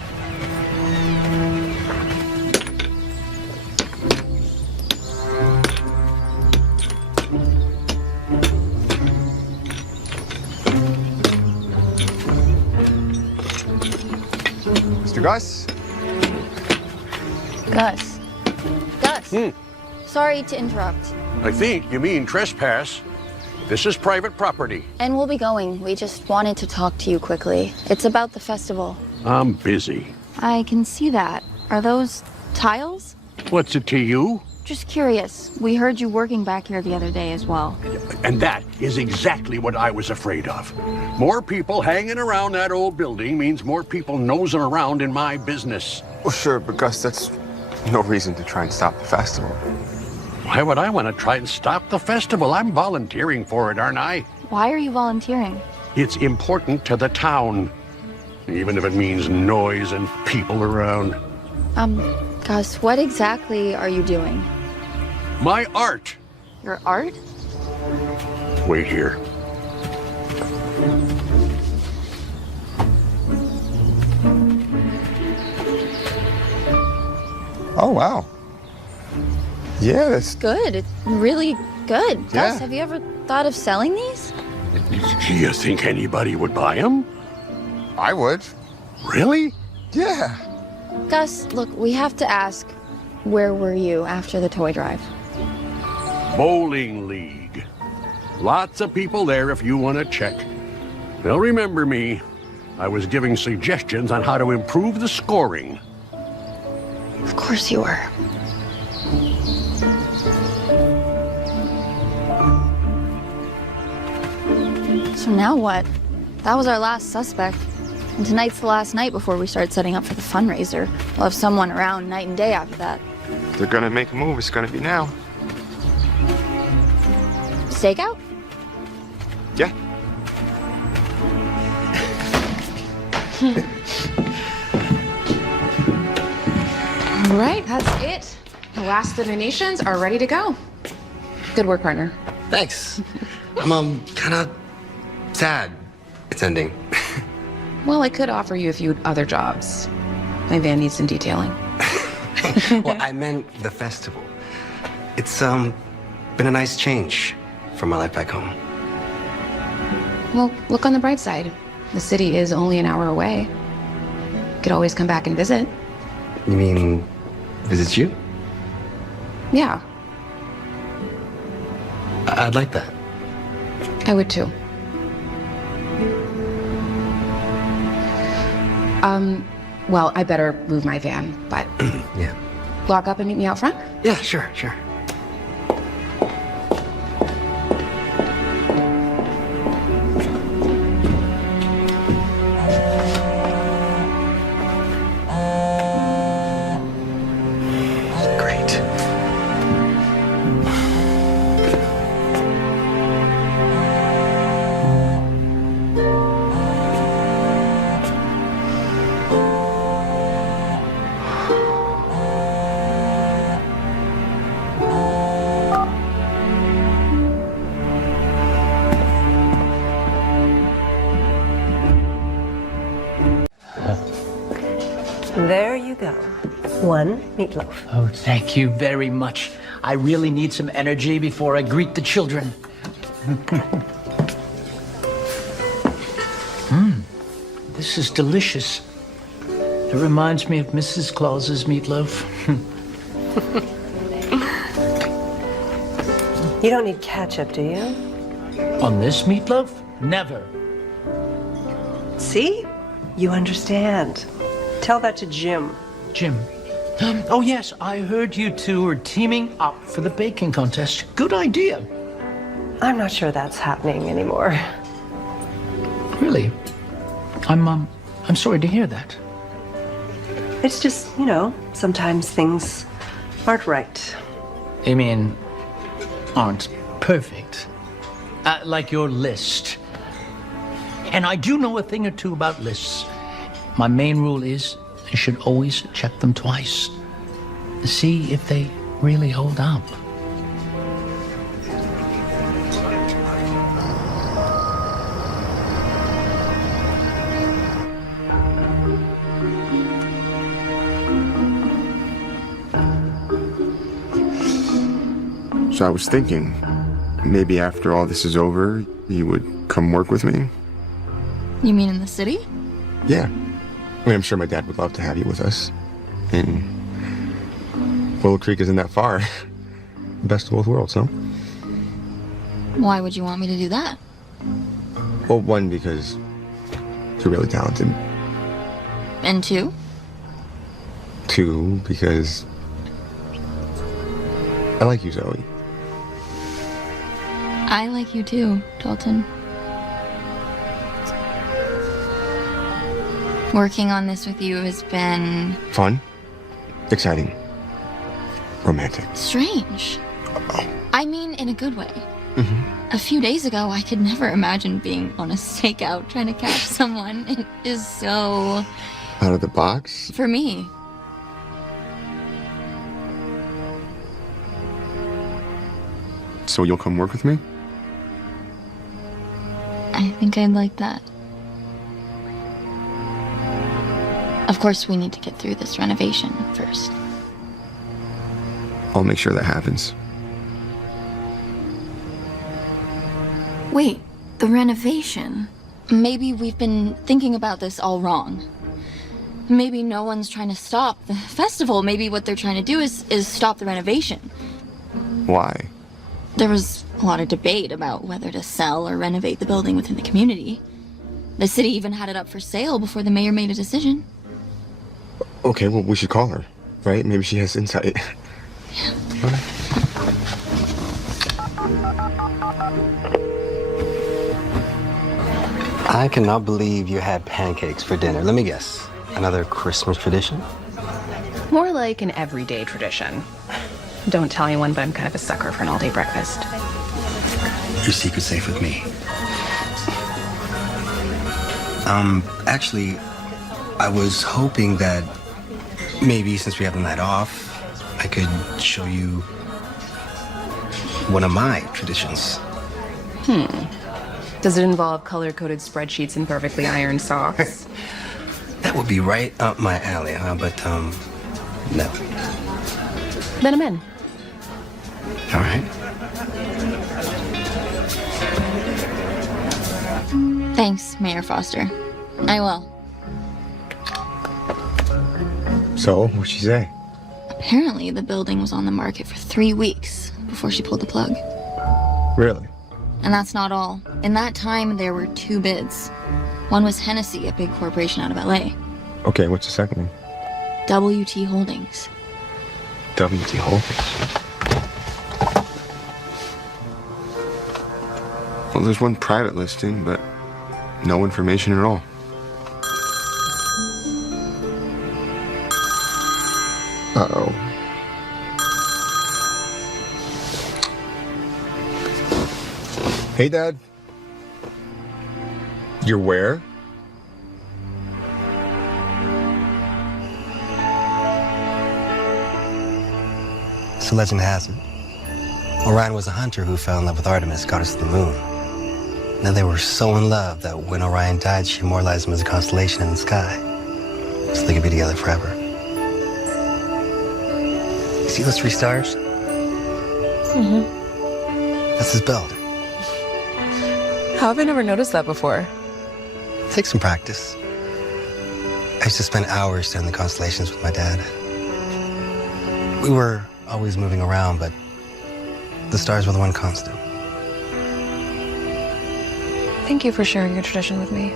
Mr. Gus? Gus. Gus. Sorry to interrupt. I think you mean trespass. This is private property. And we'll be going. We just wanted to talk to you quickly. It's about the festival. I'm busy. I can see that. Are those tiles? What's it to you? Just curious. We heard you working back here the other day as well. And that is exactly what I was afraid of. More people hanging around that old building means more people nosing around in my business. Well, sure, but Gus, that's no reason to try and stop the festival. Why would I want to try and stop the festival? I'm volunteering for it, aren't I? Why are you volunteering? It's important to the town, even if it means noise and people around. Gus, what exactly are you doing? My art. Your art? Wait here. Oh, wow. Yeah, that's... Good. It's really good. Yeah. Gus, have you ever thought of selling these? Do you think anybody would buy them? I would. Really? Yeah. Gus, look, we have to ask, where were you after the toy drive? bowling league. Lots of people there if you want to check. They'll remember me. I was giving suggestions on how to improve the scoring. Of course you were. So now what? That was our last suspect. And tonight's the last night before we start setting up for the fundraiser. We'll have someone around night and day after that. They're gonna make a move. It's gonna be now. Stakeout? Yeah. All right, that's it. The last donations are ready to go. Good work, partner. Thanks. I'm kind of sad it's ending. Well, I could offer you a few other jobs. My van needs some detailing. Well, I meant the festival. It's been a nice change from my life back home. Well, look on the bright side. The city is only an hour away. Could always come back and visit. You mean visit you? Yeah, I'd like that. I would too. Well, I better move my van, but Yeah. lock up and meet me out front? Yeah, sure. Great. There you go. One meatloaf. Oh, thank you very much. I really need some energy before I greet the children. This is delicious. It reminds me of Mrs. Claus's meatloaf. You don't need ketchup, do you? On this meatloaf? Never. See? You understand. Tell that to Jim. Jim. Oh, yes, I heard you two are teaming up for the baking contest. Good idea. I'm not sure that's happening anymore. Really? I'm sorry to hear that. It's just, sometimes things aren't right. You mean, aren't perfect? Like your list. And I do know a thing or two about lists. My main rule is you should always check them twice. See if they really hold up. So I was thinking, maybe after all this is over, you would come work with me? You mean in the city? Yeah. I mean, I'm sure my dad would love to have you with us. And Willow Creek isn't that far. Best of both worlds, huh? Why would you want me to do that? Well, one, because you're really talented. And two? Two, because I like you, Zoe. I like you too, Dalton. Working on this with you has been... Fun, exciting, romantic. strange. I mean, in a good way. Mm-hmm. A few days ago, I could never imagine being on a stakeout trying to catch someone. It is so... Out of the box? For me. So you'll come work with me? I think I'd like that. Of course, we need to get through this renovation first. I'll make sure that happens. Wait, the renovation? Maybe we've been thinking about this all wrong. Maybe no one's trying to stop the festival. Maybe what they're trying to do is stop the renovation. Why? There was a lot of debate about whether to sell or renovate the building within the community. The city even had it up for sale before the mayor made a decision. Okay, well, we should call her, right? Maybe she has insight. Yeah. I cannot believe you had pancakes for dinner. Let me guess. Another Christmas tradition? More like an everyday tradition. Don't tell anyone, but I'm kind of a sucker for an all-day breakfast. Your secret's safe with me. Actually, I was hoping that maybe since we have the night off, I could show you one of my traditions. Does it involve color-coded spreadsheets and perfectly ironed socks? That would be right up my alley, huh? But, no. Then I'm in. All right. Thanks, Mayor Foster. I will. So, what'd she say? Apparently, the building was on the market for 3 weeks before she pulled the plug. Really? And that's not all. In that time, there were 2 bids. One was Hennessy, a big corporation out of LA. Okay, what's the second one? WT Holdings. WT Holdings. Well, there's one private listing, but no information at all. Uh-oh. Hey, Dad. You're where? So legend has it, Orion was a hunter who fell in love with Artemis, goddess of the moon. Now they were so in love that when Orion died, she immortalized him as a constellation in the sky, so they could be together forever. You see those 3 stars? Mm-hmm. That's his belt. How have I never noticed that before? Take some practice. I used to spend hours studying the constellations with my dad. We were always moving around, but the stars were the one constant. Thank you for sharing your tradition with me.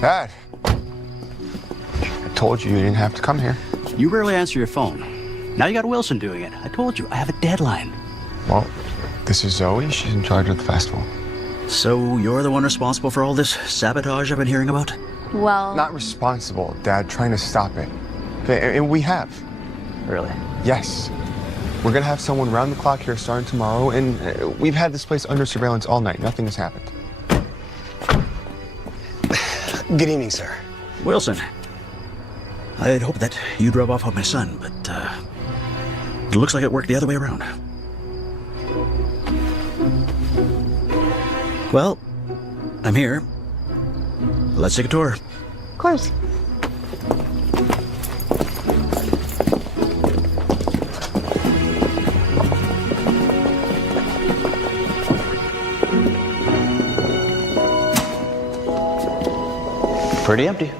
Dad. I told you didn't have to come here. You rarely answer your phone. Now you got Wilson doing it. I told you, I have a deadline. Well, this is Zoe. She's in charge of the festival. So you're the one responsible for all this sabotage I've been hearing about? Well... Not responsible, Dad. Trying to stop it. Okay, and we have. Really? Yes. We're gonna have someone round the clock here starting tomorrow, and we've had this place under surveillance all night. Nothing has happened. Good evening, sir. Wilson. I'd hoped that you'd rub off on my son, but it looks like it worked the other way around. Well, I'm here. Let's take a tour. Of course. Pretty empty.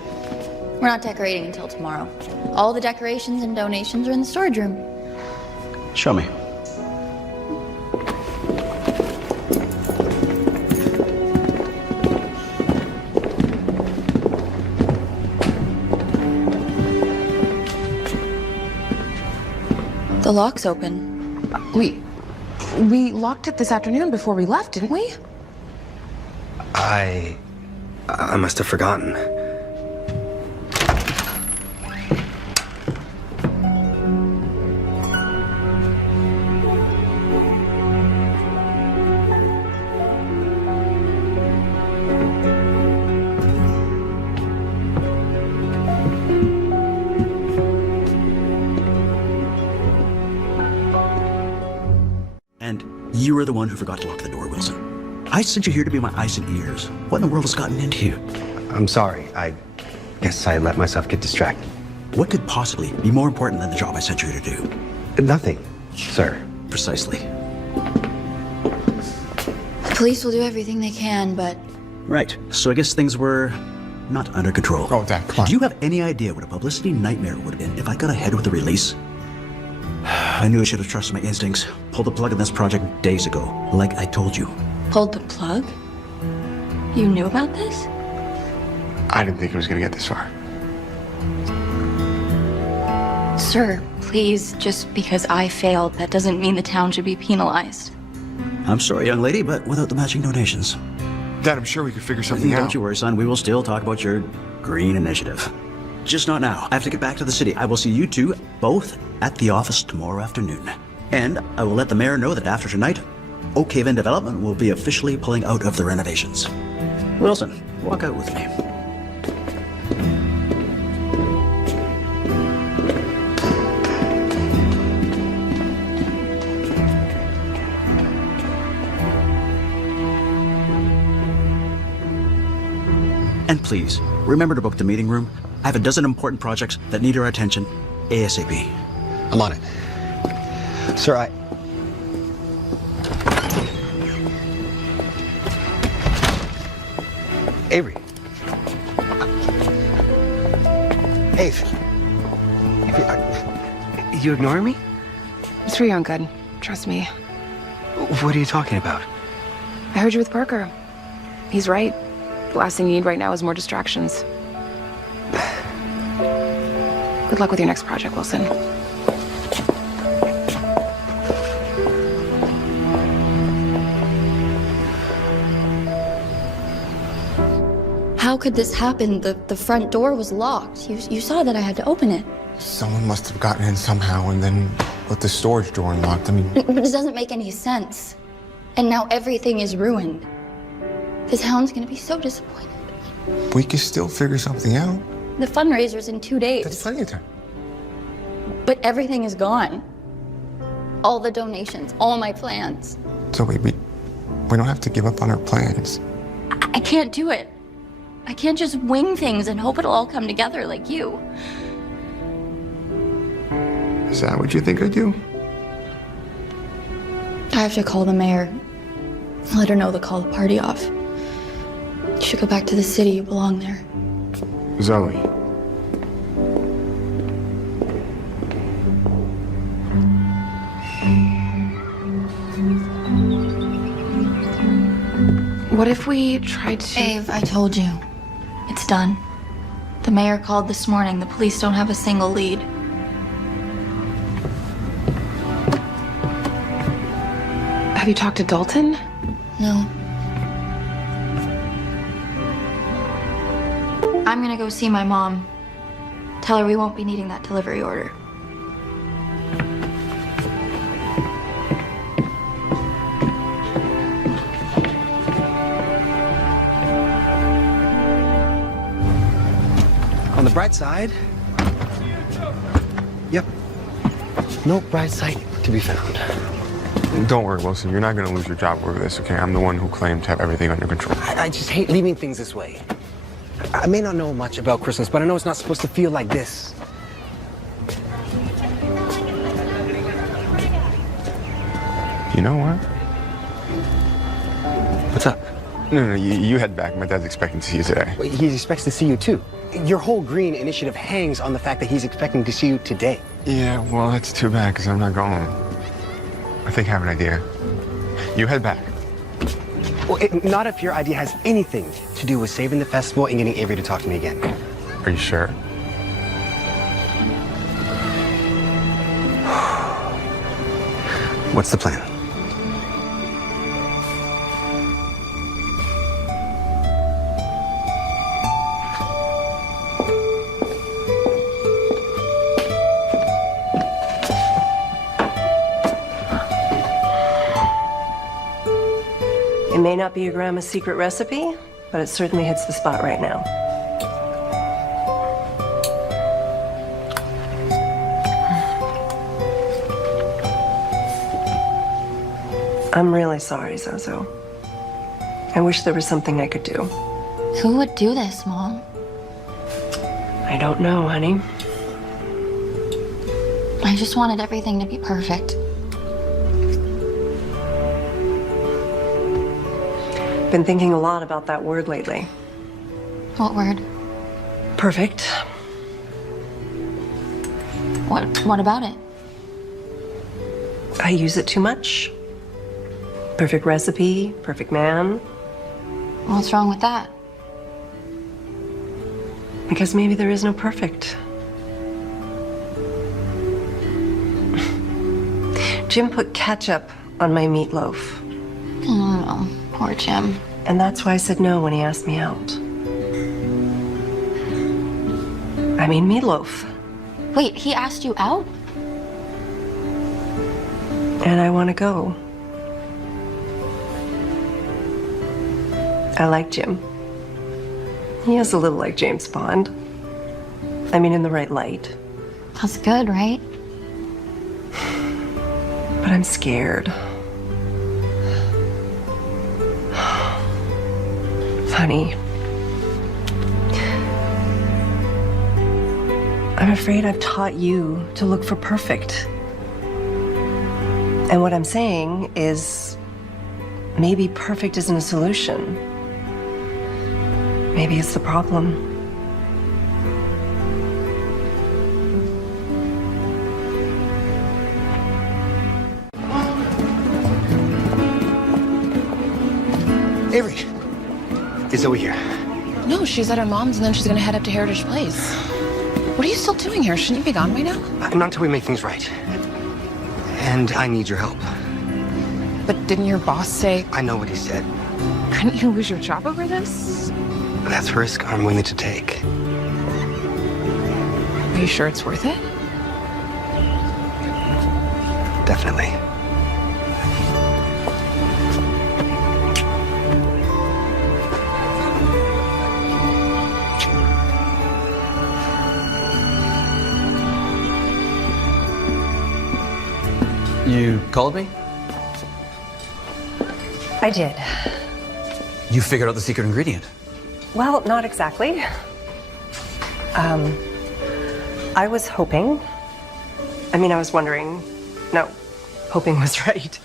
We're not decorating until tomorrow. All the decorations and donations are in the storage room. Show me. The lock's open. We locked it this afternoon before we left, didn't we? I must have forgotten. And you were the one who forgot to lock the door, Wilson. I sent you here to be my eyes and ears. What in the world has gotten into you? I'm sorry. I guess I let myself get distracted. What could possibly be more important than the job I sent you to do? Nothing, sir. Precisely. The police will do everything they can, but Right. So I guess things were not under control. Oh, Dad, come on. Do you have any idea what a publicity nightmare would have been if I got ahead with the release? I knew I should have trusted my instincts. Pulled the plug on this project days ago, like I told you. pulled the plug? You knew about this? I didn't think it was going to get this far. Sir, please, just because I failed, that doesn't mean the town should be penalized. I'm sorry, young lady, but without the matching donations. Dad, I'm sure we could figure something out. Don't you worry, son. We will still talk about your green initiative. Just not now. I have to get back to the city. I will see you two both at the office tomorrow afternoon. And I will let the mayor know that after tonight, Oak Haven Development will be officially pulling out of the renovations. Wilson, walk out with me. And please, remember to book the meeting room. I have a dozen important projects that need our attention ASAP. I'm on it. Sir, Avery. Ave. You ignoring me? It's for your own good. Trust me. What are you talking about? I heard you with Parker. He's right. The last thing you need right now is more distractions. Good luck with your next project, Wilson. How could this happen? The front door was locked. You saw that I had to open it. Someone must have gotten in somehow and then put the storage door unlocked. I mean... But it doesn't make any sense. And now everything is ruined. The town's gonna be so disappointed. We could still figure something out. The fundraiser's in 2 days. That's plenty of time. But everything is gone. All the donations, all my plans. So we don't have to give up on our plans. I can't do it. I can't just wing things and hope it'll all come together like you. Is that what you think I do? I have to call the mayor. Let her know to call the party off. You should go back to the city. You belong there. Zoe. What if we tried to... Ave, I told you. It's done. The mayor called this morning. The police don't have a single lead. Have you talked to Dalton? No. I'm gonna go see my mom. Tell her we won't be needing that delivery order. On the bright side... Yep. No bright side to be found. Don't worry, Wilson. You're not going to lose your job over this, okay? I'm the one who claimed to have everything under control. I just hate leaving things this way. I may not know much about Christmas, but I know it's not supposed to feel like this. You know what? What's up? No, you head back. My dad's expecting to see you today. Well, he expects to see you, too. Your whole green initiative hangs on the fact that he's expecting to see you today. Yeah, well, that's too bad, because I'm not going. I think I have an idea. You head back. Well, not if your idea has anything to do with saving the festival and getting Avery to talk to me again. Are you sure? What's the plan? It may not be your grandma's secret recipe, but it certainly hits the spot right now. I'm really sorry, Zozo. I wish there was something I could do. Who would do this, Mom? I don't know, honey. I just wanted everything to be perfect. Been thinking a lot about that word lately. What word? Perfect. What about it? I use it too much. Perfect recipe, perfect man. What's wrong with that? Because maybe there is no perfect. Jim put ketchup on my meatloaf. Oh, poor Jim. And that's why I said no when he asked me out. I mean, meatloaf. Wait, he asked you out? And I want to go. I like Jim. He is a little like James Bond. I mean, in the right light. That's good, right? But I'm scared. Honey, I'm afraid I've taught you to look for perfect. And what I'm saying is, maybe perfect isn't a solution. Maybe it's the problem. Avery, is Zoe here? No, she's at her mom's and then she's gonna head up to Heritage Place. What are you still doing here? Shouldn't you be gone by now? Not until we make things right. And I need your help. But didn't your boss say... I know what he said. Couldn't you lose your job over this? That's a risk I'm willing to take. Are you sure it's worth it? Definitely. You called me? I did. You figured out the secret ingredient. Well, not exactly. I was hoping. I was wondering. No, hoping was right.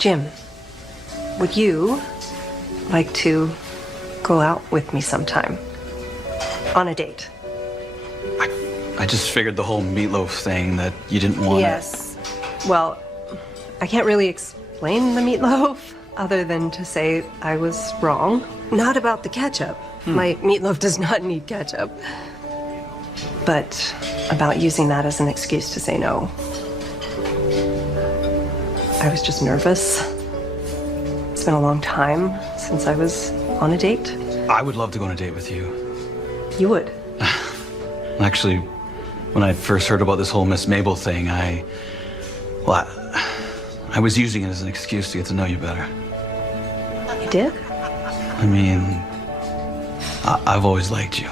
Jim, would you like to go out with me sometime? On a date? I just figured the whole meatloaf thing that you didn't want. Yes. Well, I can't really explain the meatloaf other than to say I was wrong. Not about the ketchup. My meatloaf does not need ketchup. But about using that as an excuse to say no. I was just nervous. It's been a long time since I was on a date. I would love to go on a date with you. You would? Actually, when I first heard about this whole Miss Mabel thing, I was using it as an excuse to get to know you better. You did? I mean, I've always liked you.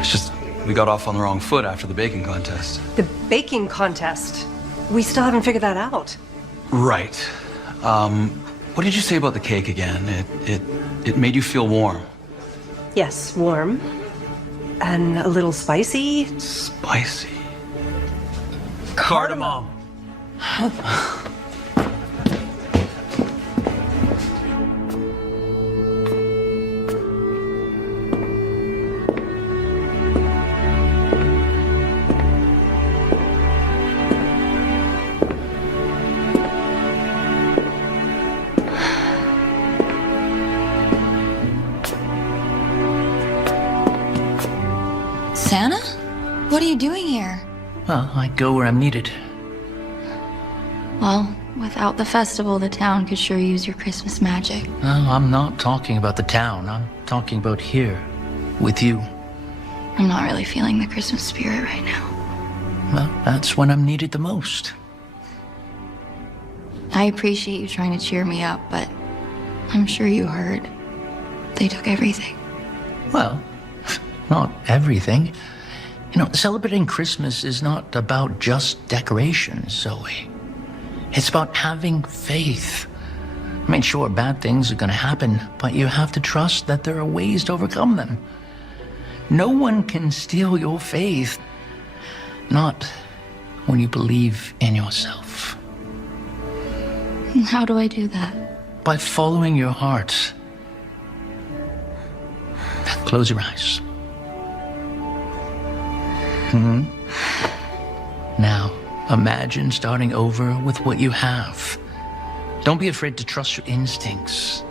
It's just, we got off on the wrong foot after the baking contest. The baking contest? We still haven't figured that out. Right. What did you say about the cake again? It made you feel warm. Yes, warm. And a little spicy. Spicy. Cardamom. Santa? What are you doing here? Well, I go where I'm needed. Well, without the festival, the town could sure use your Christmas magic. No, I'm not talking about the town. I'm talking about here, with you. I'm not really feeling the Christmas spirit right now. Well, that's when I'm needed the most. I appreciate you trying to cheer me up, but I'm sure you heard. They took everything. Well, not everything. Celebrating Christmas is not about just decorations, Zoe. It's about having faith. Sure, bad things are going to happen, but you have to trust that there are ways to overcome them. No one can steal your faith. Not when you believe in yourself. How do I do that? By following your heart. Close your eyes. Now, imagine starting over with what you have. Don't be afraid to trust your instincts.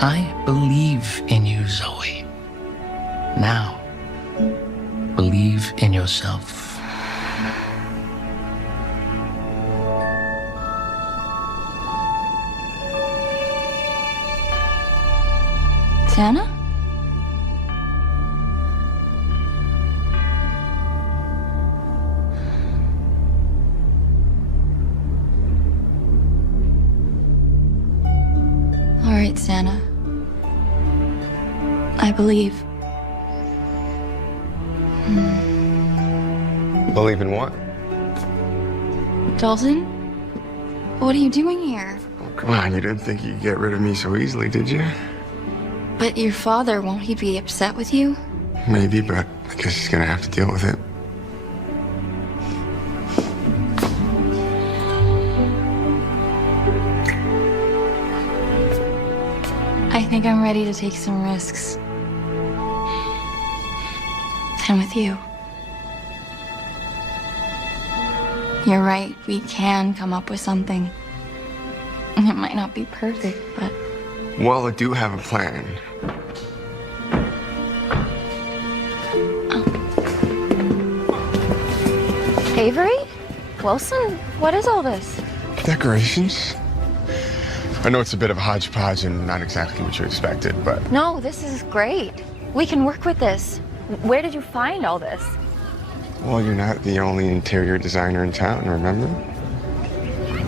I believe in you, Zoe. Now, believe in yourself. Santa? All right, Santa. I believe. Believe in what? Dalton? What are you doing here? Oh, come on, you didn't think you could get rid of me so easily, did you? But your father, won't he be upset with you? Maybe, but I guess he's gonna have to deal with it. I think I'm ready to take some risks. And with you. You're right, we can come up with something. It might not be perfect, but... Well, I do have a plan. Avery? Wilson? What is all this? Decorations. I know it's a bit of a hodgepodge and not exactly what you expected, but... No, this is great. We can work with this. Where did you find all this? Well, you're not the only interior designer in town, remember?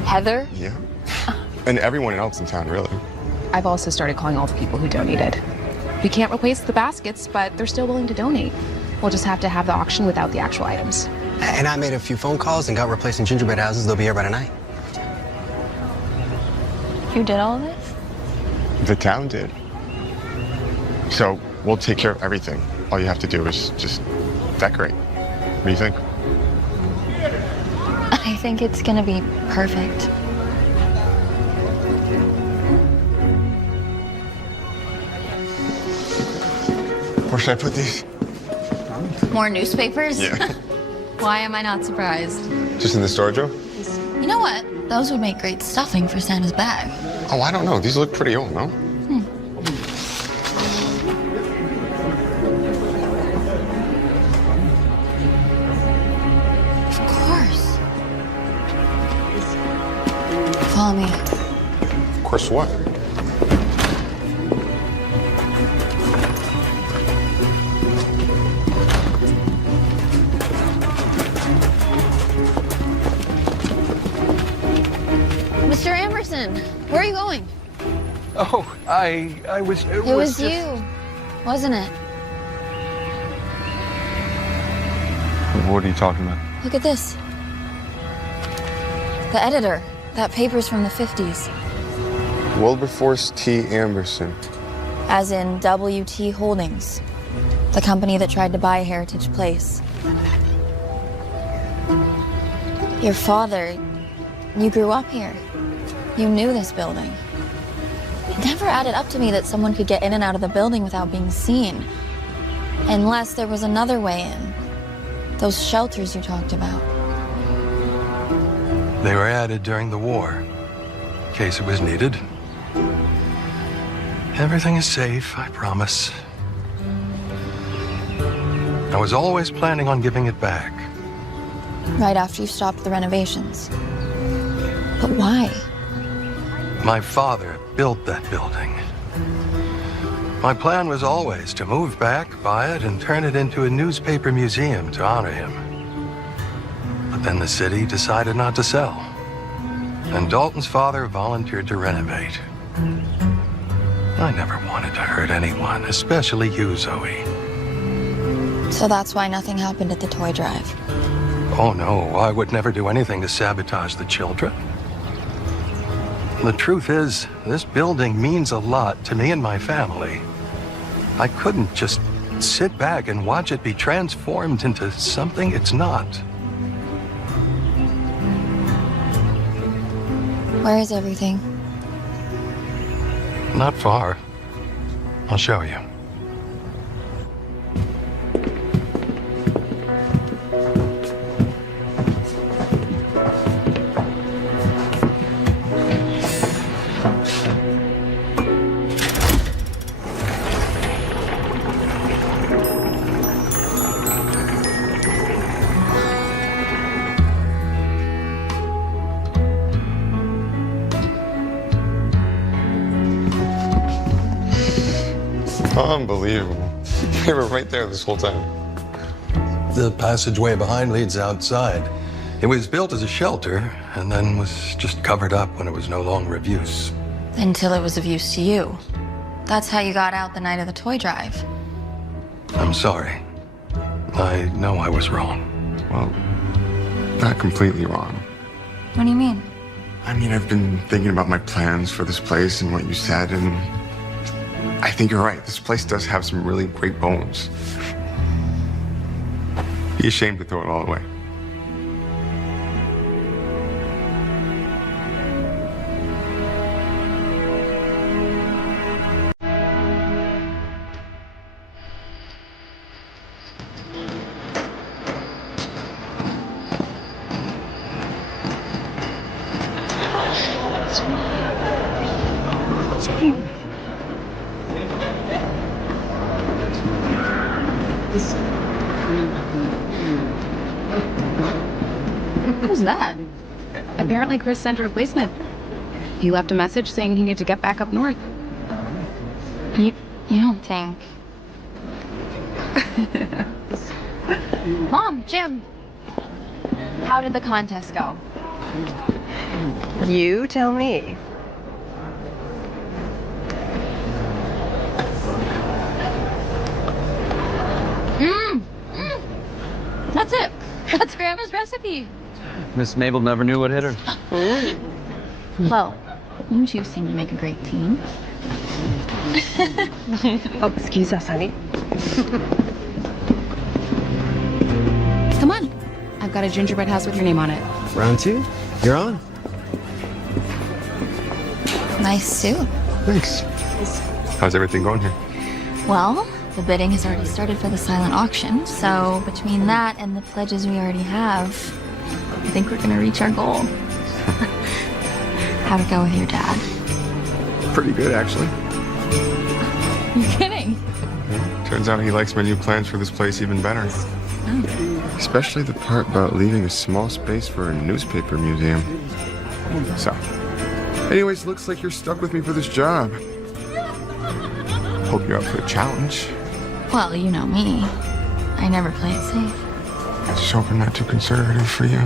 Heather? Yeah. And everyone else in town, really. I've also started calling all the people who donated. We can't replace the baskets, but they're still willing to donate. We'll just have to have the auction without the actual items. And I made a few phone calls and got replacing gingerbread houses. They'll be here by tonight. You did all this? The town did. So we'll take care of everything. All you have to do is just decorate. What do you think? I think it's gonna be perfect. Where should I put these? More newspapers? Yeah. Why am I not surprised? Just in the storage room? You know what? Those would make great stuffing for Santa's bag. Oh, I don't know. These look pretty old, no? Of course. Follow me. Of course what? Mr. Emerson, where are you going? Oh, I was... It was you, wasn't it? What are you talking about? Look at this. The editor. That paper's from the 50s. Wilberforce T. Amberson. As in WT Holdings, the company that tried to buy Heritage Place. Your father, you grew up here. You knew this building. It never added up to me that someone could get in and out of the building without being seen. Unless there was another way in. Those shelters you talked about. They were added during the war, in case it was needed. Everything is safe, I promise. I was always planning on giving it back. Right after you stopped the renovations. But why? My father built that building. My plan was always to move back, buy it, and turn it into a newspaper museum to honor him. But then the city decided not to sell. And Dalton's father volunteered to renovate. I never wanted to hurt anyone, especially you, Zoe. So that's why nothing happened at the toy drive. Oh no, I would never do anything to sabotage the children. The truth is, this building means a lot to me and my family. I couldn't just sit back and watch it be transformed into something it's not. Where is everything? Not far. I'll show you. Unbelievable. They were right there this whole time. The passageway behind leads outside. It was built as a shelter and then was just covered up when it was no longer of use. Until it was of use to you. That's how you got out the night of the toy drive. I'm sorry. I know I was wrong. Well, not completely wrong. What do you mean? I mean, I've been thinking about my plans for this place and what you said, and I think you're right. This place does have some really great bones. Be ashamed to throw it all away. Who's that? Apparently Chris sent a replacement. He left a message saying he needed to get back up north. You don't think... Mom, Jim, how did the contest go? You tell me. That's it. That's Grandma's recipe. Miss Mabel never knew what hit her. Well, you two seem to make a great team. Oh, excuse us, honey. Come on. I've got a gingerbread house with your name on it. Round 2, you're on. Nice suit. Thanks. How's everything going here? Well, the bidding has already started for the silent auction, so between that and the pledges we already have, I think we're gonna reach our goal. How'd it go with your dad? Pretty good, actually. You kidding? Turns out he likes my new plans for this place even better. Oh. Especially the part about leaving a small space for a newspaper museum. So, anyways, looks like you're stuck with me for this job. Hope you're up for a challenge. Well, you know me. I never play it safe. Just hope I'm not too conservative for you.